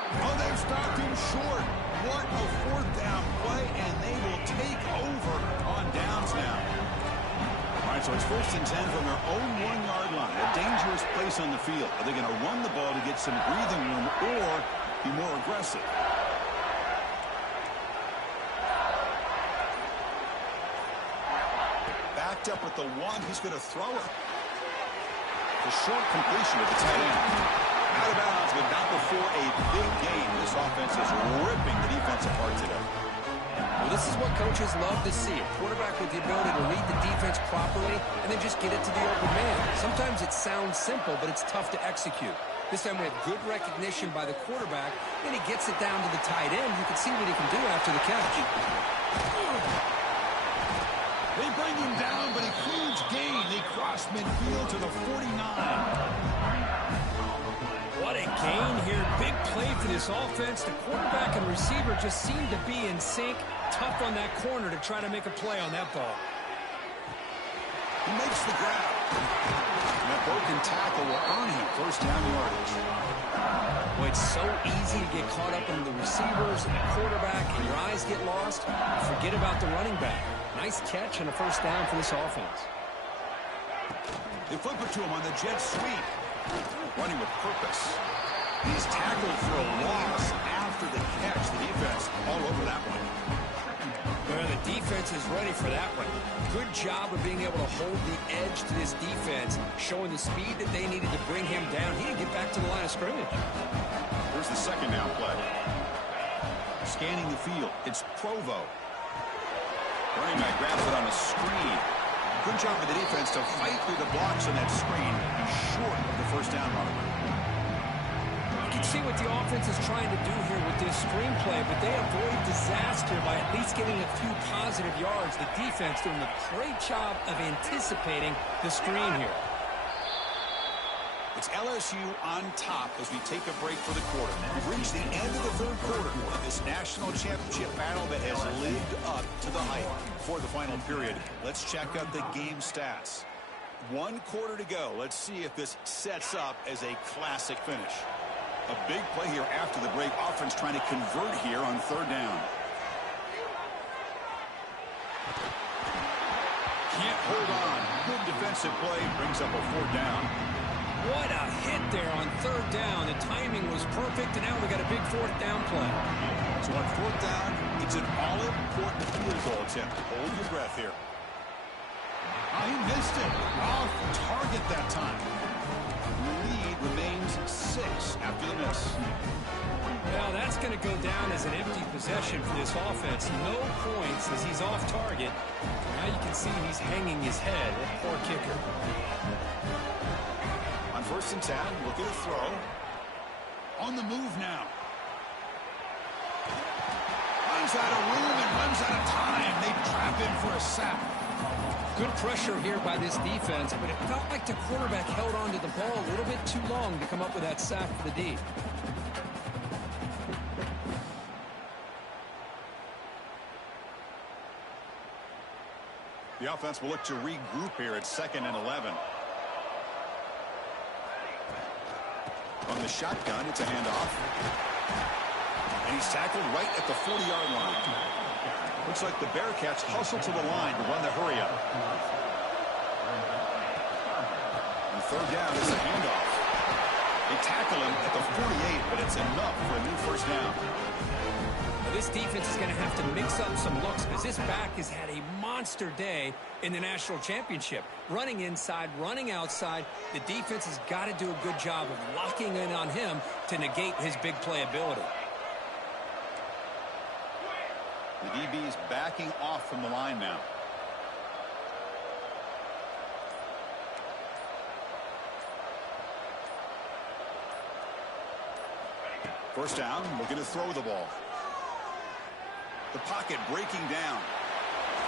Oh, they've stopped him short. What a 4th down play, and they will take over on downs now. All right, so it's 1st and 10 from their own 1-yard line. A dangerous place on the field. Are they going to run the ball to get some breathing room or be more aggressive? Backed up with the 1. He's going to throw it. The short completion of the tight end. Out of bounds, but not before a big game. This offense is ripping the defense apart today. Well, this is what coaches love to see. A quarterback with the ability to read the defense properly and then just get it to the open man. Sometimes it sounds simple, but it's tough to execute. This time we have good recognition by the quarterback, and he gets it down to the tight end. You can see what he can do after the catch. They bring him down, but a huge gain. They cross midfield to the 49. What a gain here. Big play for this offense. The quarterback and receiver just seem to be in sync. Tough on that corner to try to make a play on that ball. He makes the grab. And that broken tackle will earn him 1st down yardage. Well, it's so easy to get caught up in the receivers and the quarterback, and your eyes get lost. Forget about the running back. Nice catch and a 1st down for this offense. They flip it to him on the jet sweep. Running with purpose. He's tackled for a loss after the catch. The defense all over that one. Well, the defense is ready for that one. Good job of being able to hold the edge to this defense, showing the speed that they needed to bring him down. He didn't get back to the line of scrimmage. Here's the 2nd down play. Scanning the field. It's Provo. Running back grabs it on a screen. Good job of the defense to fight through the blocks on that screen, short of the 1st down mark. You can see what the offense is trying to do here with this screenplay, but they avoid disaster by at least getting a few positive yards. The defense doing a great job of anticipating the screen here. It's LSU on top as we take a break for the quarter. We've reached the end of the 3rd quarter of this national championship battle that has lived up to the hype. For the final period, let's check out the game stats. 1 quarter to go. Let's see if this sets up as a classic finish. A big play here after the break. Offense trying to convert here on 3rd down. Can't hold on. Good defensive play. Brings up a 4th down. What a hit there on 3rd down. The timing was perfect, and now we got a big 4th down play. So on 4th down, it's an all-important field goal attempt. Hold your breath here. Oh, he missed it. Off target that time. The lead remains 6 after the miss. Well, that's going to go down as an empty possession for this offense. No points as he's off target. Now you can see he's hanging his head. That poor kicker. On 1st and 10, look at a throw. On the move now. Runs out of room and runs out of time. They trap him for a sack. Good pressure here by this defense, but it felt like the quarterback held on to the ball a little bit too long to come up with that sack for the D. The offense will look to regroup here at 2nd and 11. On the shotgun, it's a handoff. And he's tackled right at the 40-yard line. Looks like the Bearcats hustle to the line to run the hurry-up. And 3rd down is a handoff. They tackle him at the 48, but it's enough for a new 1st down. Now this defense is going to have to mix up some looks because this back has had a monster day in the national championship. Running inside, running outside. The defense has got to do a good job of locking in on him to negate his big play ability. The DB is backing off from the line now. First down, looking to throw the ball. The pocket breaking down.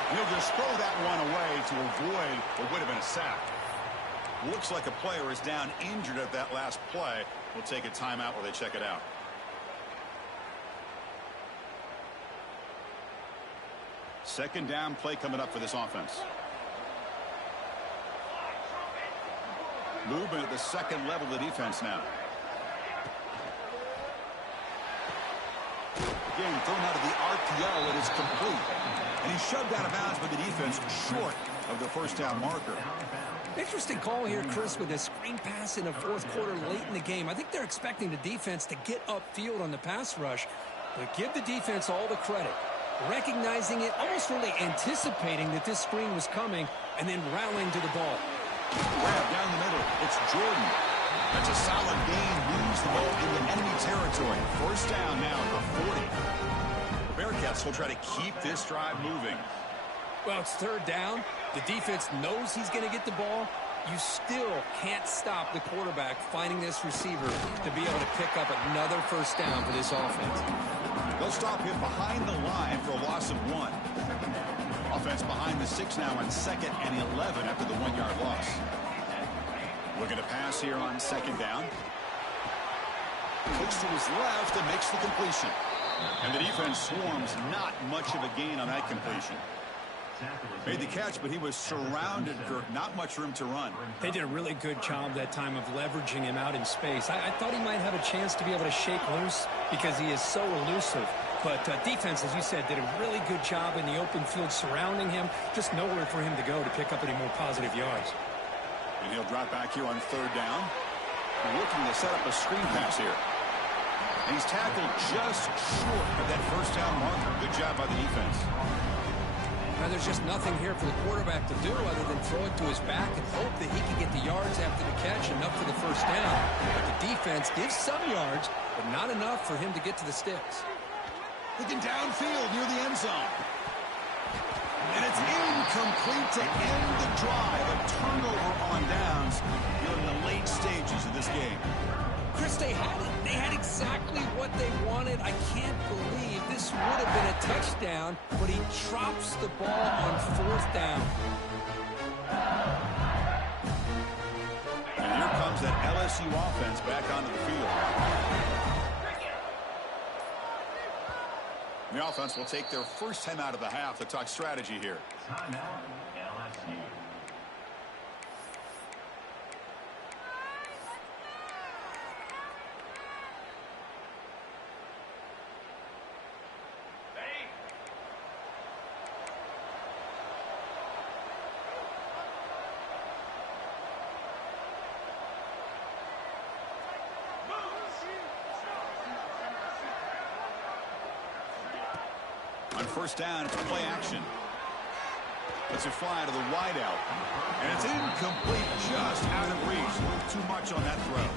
And he'll just throw that one away to avoid what would have been a sack. Looks like a player is down injured at that last play. We'll take a timeout while they check it out. Second down play coming up for this offense. Movement at the second level of the defense now. Again, thrown out of the RPO, it is complete. And he's shoved out of bounds by the defense short of the first down marker. Interesting call here, Chris, with a screen pass in the fourth quarter late in the game. I think they're expecting the defense to get upfield on the pass rush. But give the defense all the credit. Recognizing it, almost really anticipating that this screen was coming, and then rallying to the ball. Grab down the middle. It's Jordan. That's a solid gain. Moves the ball into enemy territory. First down now at the 40. The Bearcats will try to keep this drive moving. Well, it's third down. The defense knows he's going to get the ball. You still can't stop the quarterback finding this receiver to be able to pick up another first down for this offense. They'll stop him behind the line for a loss of 1. Offense behind the 6 now on 2nd and 11 after the 1-yard loss. Looking to pass here on second down. Looks to his left and makes the completion. And the defense swarms, not much of a gain on that completion. Made the catch, but he was surrounded, Kirk. Not much room to run. They did a really good job that time of leveraging him out in space. I thought he might have a chance to be able to shake loose because he is so elusive. But defense, as you said, did a really good job in the open field surrounding him. Just nowhere for him to go to pick up any more positive yards. And he'll drop back here on third down. Looking to set up a screen pass here. And he's tackled just short of that first down marker. Good job by the defense. Now, there's just nothing here for the quarterback to do other than throw it to his back and hope that he can get the yards after the catch, enough for the first down. But the defense gives some yards, but not enough for him to get to the sticks. Looking downfield near the end zone. And it's incomplete to end the drive. A turnover on downs here in the late stages of this game. Chris, they had exactly what they wanted. I can't believe this would have been a touchdown, but he drops the ball on fourth down. And here comes that LSU offense back onto the field. The offense will take their first time out of the half to talk strategy here. Timeout, LSU. On first down, it's play action. Let's it fly to the wideout. And it's incomplete, just out of reach. A little too much on that throw.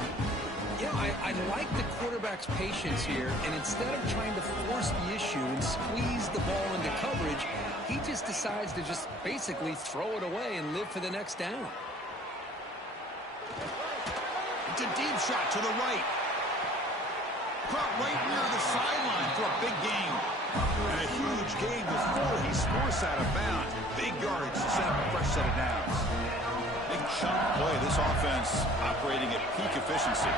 Yeah, I like the quarterback's patience here, and instead of trying to force the issue and squeeze the ball into coverage, he just decides to just basically throw it away and live for the next down. It's a deep shot to the right. Caught right near the sideline for a big gain. And a huge gain before he's forced out of bounds. Big yards to set up a fresh set of downs. Big chunk play. This offense operating at peak efficiency.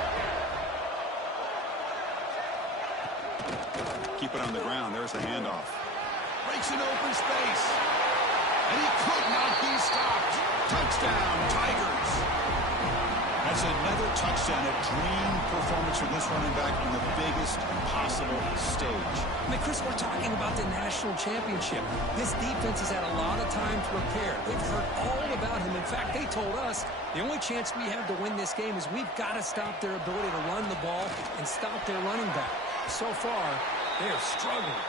Keep it on the ground. There's the handoff. Breaks an open space. And he could not be stopped. Touchdown, Tigers. That's another touchdown, a dream performance from this running back on the biggest possible stage. I mean, Chris, we're talking about the national championship. This defense has had a lot of time to prepare. They've heard all about him. In fact, they told us the only chance we have to win this game is we've got to stop their ability to run the ball and stop their running back. So far, they are struggling.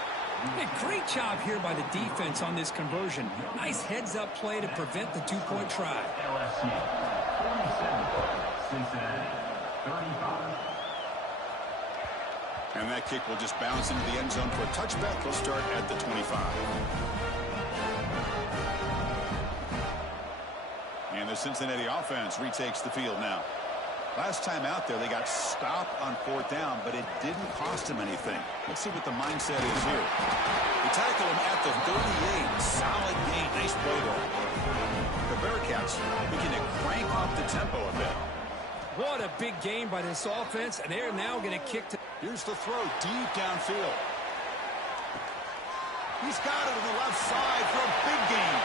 Hey, great job here by the defense on this conversion. Nice heads-up play to prevent the two-point try. LSU 47, Cincinnati 35. And that kick will just bounce into the end zone for a touchback. He'll start at the 25. And the Cincinnati offense retakes the field now. Last time out there, they got stopped on 4th down, but it didn't cost them anything. Let's see what the mindset is here. They tackle him at the 38. Solid gain. Nice play there. The Bearcats looking to crank up the tempo a bit. What a big game by this offense, and they're now going to kick to... Here's the throw deep downfield. He's got it on the left side for a big gain.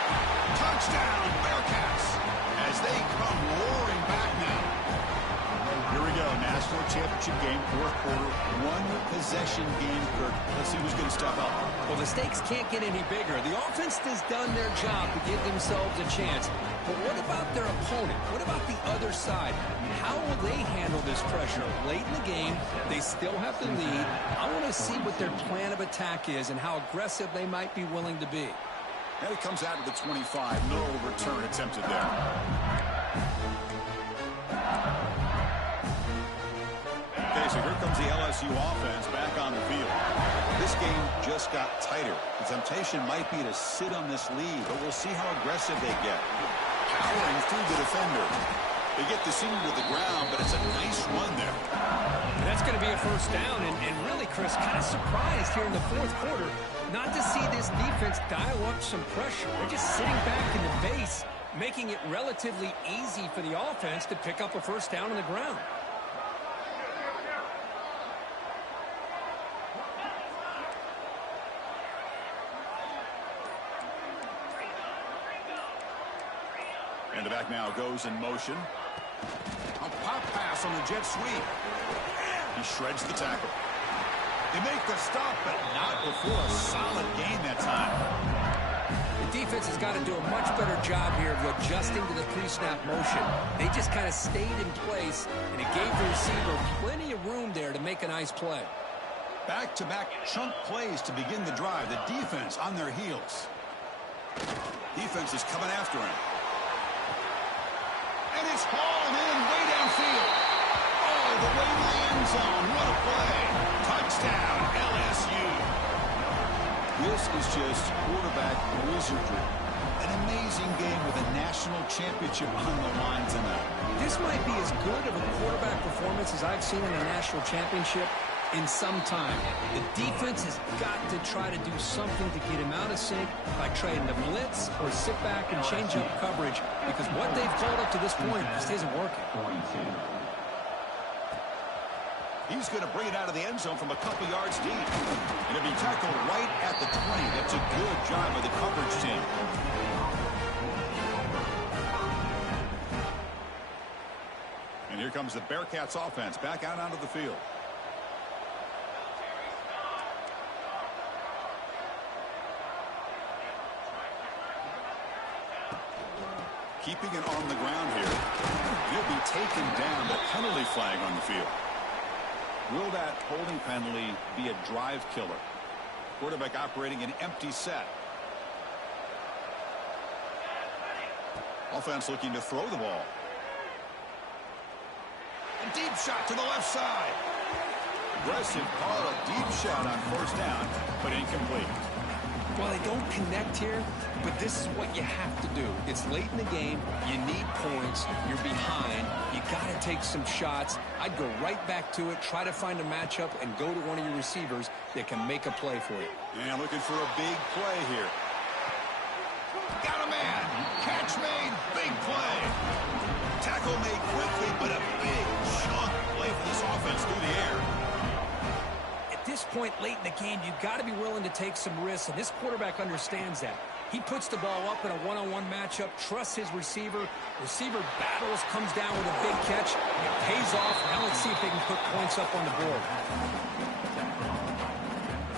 Touchdown, Bearcats, as they come roaring back now. Here we go, national championship game, 4th quarter, 1-possession game, Kirk. Let's see who's going to step up. Well, the stakes can't get any bigger. The offense has done their job to give themselves a chance. But what about their opponent? What about the other side? How will they handle this pressure? Late in the game, they still have the lead. I want to see what their plan of attack is and how aggressive they might be willing to be. And it comes out of the 25. No return attempted there. Okay, so here comes the LSU offense back on the field. This game just got tighter. The temptation might be to sit on this lead, but we'll see how aggressive they get. Powering through the defender. They get the senior to the ground, but it's a nice run there. And that's going to be a 1st down, and really, Chris, kind of surprised here in the 4th quarter not to see this defense dial up some pressure. They're just sitting back in the base, making it relatively easy for the offense to pick up a 1st down on the ground. And the back now goes in motion. A pop pass on the jet sweep. He shreds the tackle. They make the stop, but not before a solid gain that time. The defense has got to do a much better job here of adjusting to the pre-snap motion. They just kind of stayed in place, and it gave the receiver plenty of room there to make a nice play. Back-to-back chunk plays to begin the drive. The defense on their heels. Defense is coming after him. And it's hauled in way downfield. Oh, the way to the end zone. What a play. Touchdown, LSU. This is just quarterback wizardry. An amazing game with a national championship on the line tonight. This might be as good of a quarterback performance as I've seen in a national championship in some time. The defense has got to try to do something to get him out of sync by trying to blitz or sit back and change up coverage, because what they've called up to this point just isn't working. He's going to bring it out of the end zone from a couple yards deep. And it'll be tackled right at the 20. That's a good job by the coverage team. And here comes the Bearcats offense back out onto the field. Keeping it on the ground here. He'll be taken down. The penalty flag on the field. Will that holding penalty be a drive killer? Quarterback operating an empty set. Offense looking to throw the ball. A deep shot to the left side. Aggressive call, a deep shot on 1st down, but incomplete. Well, they don't connect here, but this is what you have to do. It's late in the game. You need points. You're behind. You got to take some shots. I'd go right back to it, try to find a matchup, and go to one of your receivers that can make a play for you. And looking for a big play here. Got a man. Catch made. Big play. Tackle made quickly, but a big chunk play for this offense through the air. At this point late in the game, you've got to be willing to take some risks, and this quarterback understands that. He puts the ball up in a one-on-one matchup, trusts his receiver. Receiver battles, comes down with a big catch. It pays off. Now let's see if they can put points up on the board.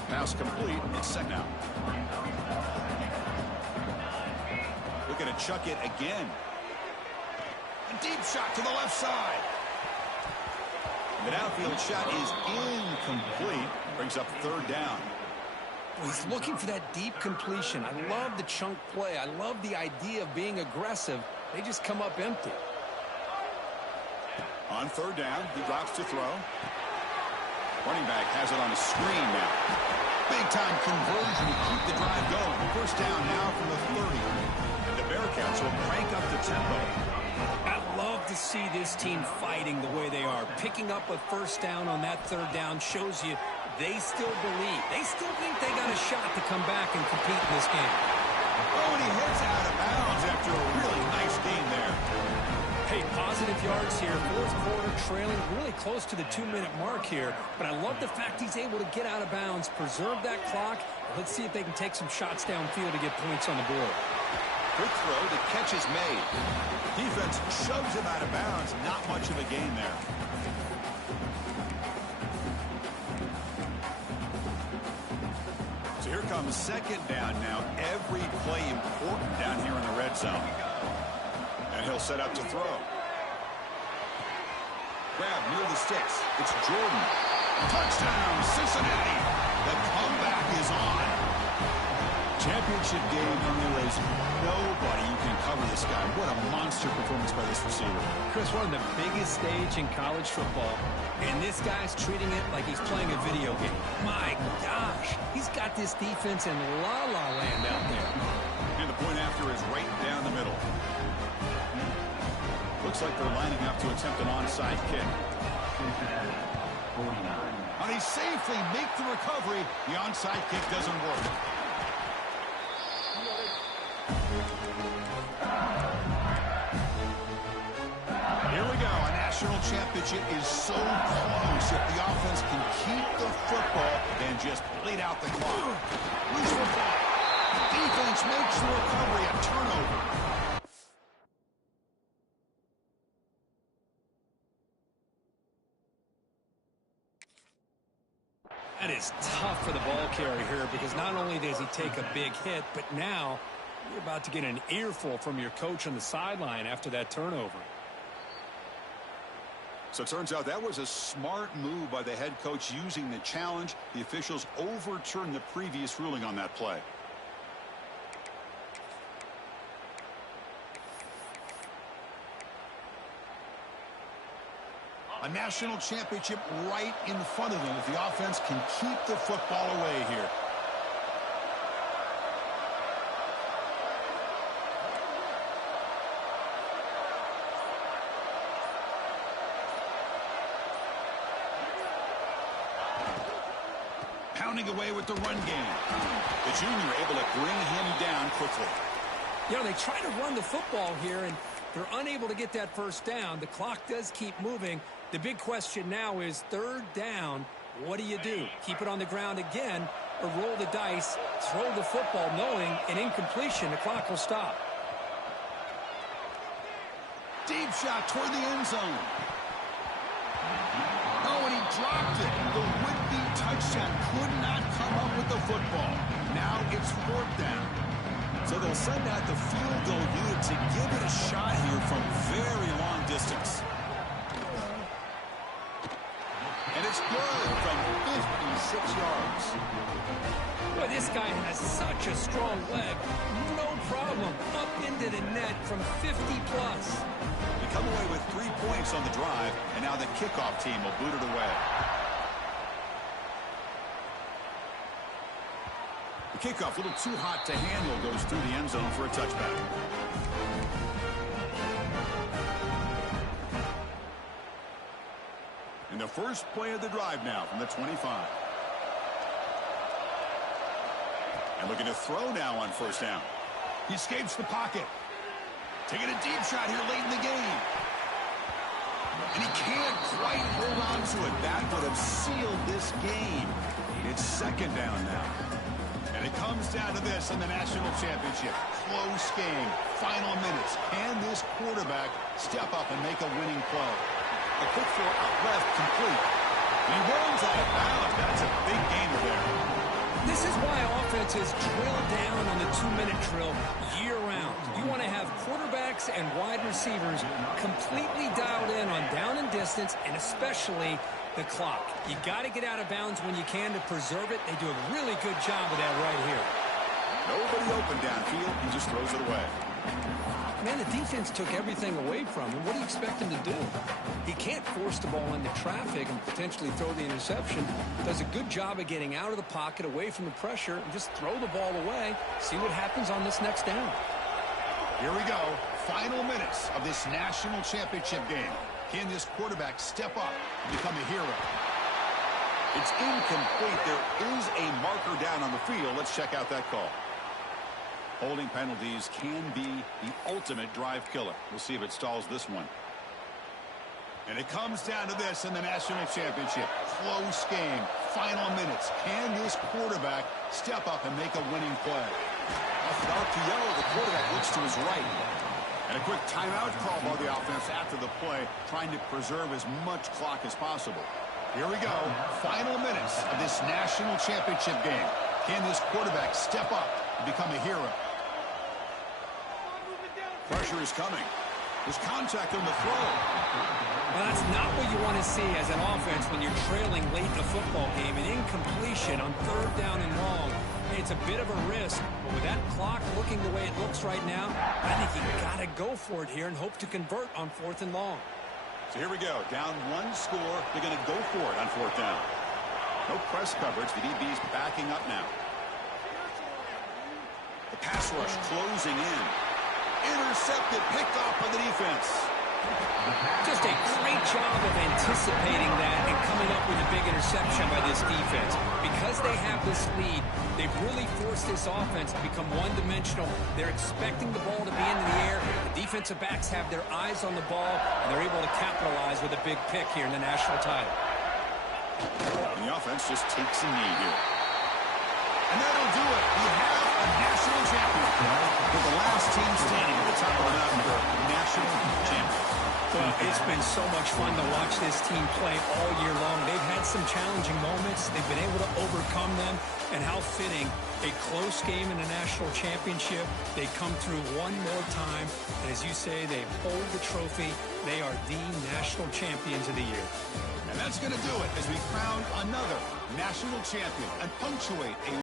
Pass complete. It's second out. Looking to chuck it again. A deep shot to the left side. The downfield shot is incomplete. Brings up 3rd down. He's looking for that deep completion. I love the chunk play. I love the idea of being aggressive. They just come up empty. On third down, he drops to throw. Running back has it on a screen now. Big-time conversion to keep the drive going. First down now from the 30. And the Bearcats will crank up the tempo. I love to see this team fighting the way they are. Picking up a first down on that third down shows you they still believe. They still think they got a shot to come back and compete in this game. Oh, and he hits out of bounds after a really nice game there. Hey, positive yards here. Fourth quarter trailing really close to the 2-minute mark here. But I love the fact he's able to get out of bounds, preserve that clock. Let's see if they can take some shots downfield to get points on the board. Quick throw, the catch is made. Defense shoves him out of bounds. Not much of a gain there. So here comes second down now. Every play important down here in the red zone. And he'll set up to throw. Grab near the sticks. It's Jordan. Touchdown, Cincinnati. The comeback is on. Championship game, and there is nobody who can cover this guy. What a monster performance by this receiver. Chris, one of the biggest stage in college football, and this guy's treating it like he's playing a video game. My gosh, he's got this defense in la-la land out there. And the point after is right down the middle. Looks like they're lining up to attempt an onside kick. And they safely make the recovery. The onside kick doesn't work. Here we go. A national championship is so close if the offense can keep the football and just bleed out the clock. Loose football. Defense makes the recovery, a turnover. That is tough for the ball carrier here because not only does he take a big hit, but now you're about to get an earful from your coach on the sideline after that turnover. So it turns out that was a smart move by the head coach using the challenge. The officials overturned the previous ruling on that play. A national championship right in front of them if the offense can keep the football away here. Pounding away with the run game. The junior able to bring him down quickly. You know, they try to run the football here, and they're unable to get that first down. The clock does keep moving. The big question now is third down. What do you do? Keep it on the ground again or roll the dice, throw the football knowing an incompletion, the clock will stop. Deep shot toward the end zone. Oh, and he dropped it. The would-be touchdown could not come up with the football. Now it's fourth down. So they'll send out the field goal unit to give it a shot here from very long distance. And it's good from 56 yards. Boy, this guy has such a strong leg. No problem. Up into the net from 50-plus. They come away with 3 points on the drive, and now the kickoff team will boot it away. The kickoff, a little too hot to handle, goes through the end zone for a touchback. And the first play of the drive now from the 25. And looking to throw now on first down. He escapes the pocket. Taking a deep shot here late in the game. And he can't quite hold on to it. That would have sealed this game. It's second down now. And it comes down to this in the national championship. Close game. Final minutes. Can this quarterback step up and make a winning play? A quick throw out left, complete. And he runs out of bounds. That's a big gainer there. This is why offenses drill down on the 2-minute drill year-round. You want to have quarterbacks and wide receivers completely dialed in on down and distance and especially the clock. You got to get out of bounds when you can to preserve it. They do a really good job of that right here. Nobody open downfield. He just throws it away. Man, the defense took everything away from him. What do you expect him to do? He can't force the ball into traffic and potentially throw the interception. Does a good job of getting out of the pocket, away from the pressure, and just throw the ball away. See what happens on this next down. Here we go. Final minutes of this national championship game. Can this quarterback step up and become a hero? It's incomplete. There is a marker down on the field. Let's check out that call. Holding penalties can be the ultimate drive killer. We'll see if it stalls this one. And it comes down to this in the national championship. Close game. Final minutes. Can this quarterback step up and make a winning play? Off the RPO, the quarterback looks to his right. And a quick timeout call by the offense after the play, trying to preserve as much clock as possible. Here we go. Final minutes of this national championship game. Can this quarterback step up and become a hero? Pressure is coming. There's contact on the throw. Well, that's not what you want to see as an offense when you're trailing late in the football game. An incompletion on 3rd down and long. It's a bit of a risk, but with that clock looking the way it looks right now, I think you got to go for it here and hope to convert on 4th and long. So here we go. Down 1 score. They're going to go for it on 4th down. No press coverage. The DB's backing up now. The pass rush closing in. Intercepted, picked off by the defense. Just a great job of anticipating that and coming up with a big interception by this defense. Because they have this lead, they've really forced this offense to become one-dimensional. They're expecting the ball to be into the air. The defensive backs have their eyes on the ball, and they're able to capitalize with a big pick here in the national title. And the offense just takes a knee here. And that'll do it. We have a national champion. We're the last team standing at the top of the mountain for national champions. Well, it's been so much fun to watch this team play all year long. They've had some challenging moments. They've been able to overcome them. And how fitting, a close game in a national championship. They come through one more time. And as you say, they hold the trophy. They are the national champions of the year. And that's going to do it as we crown another national champion and punctuate a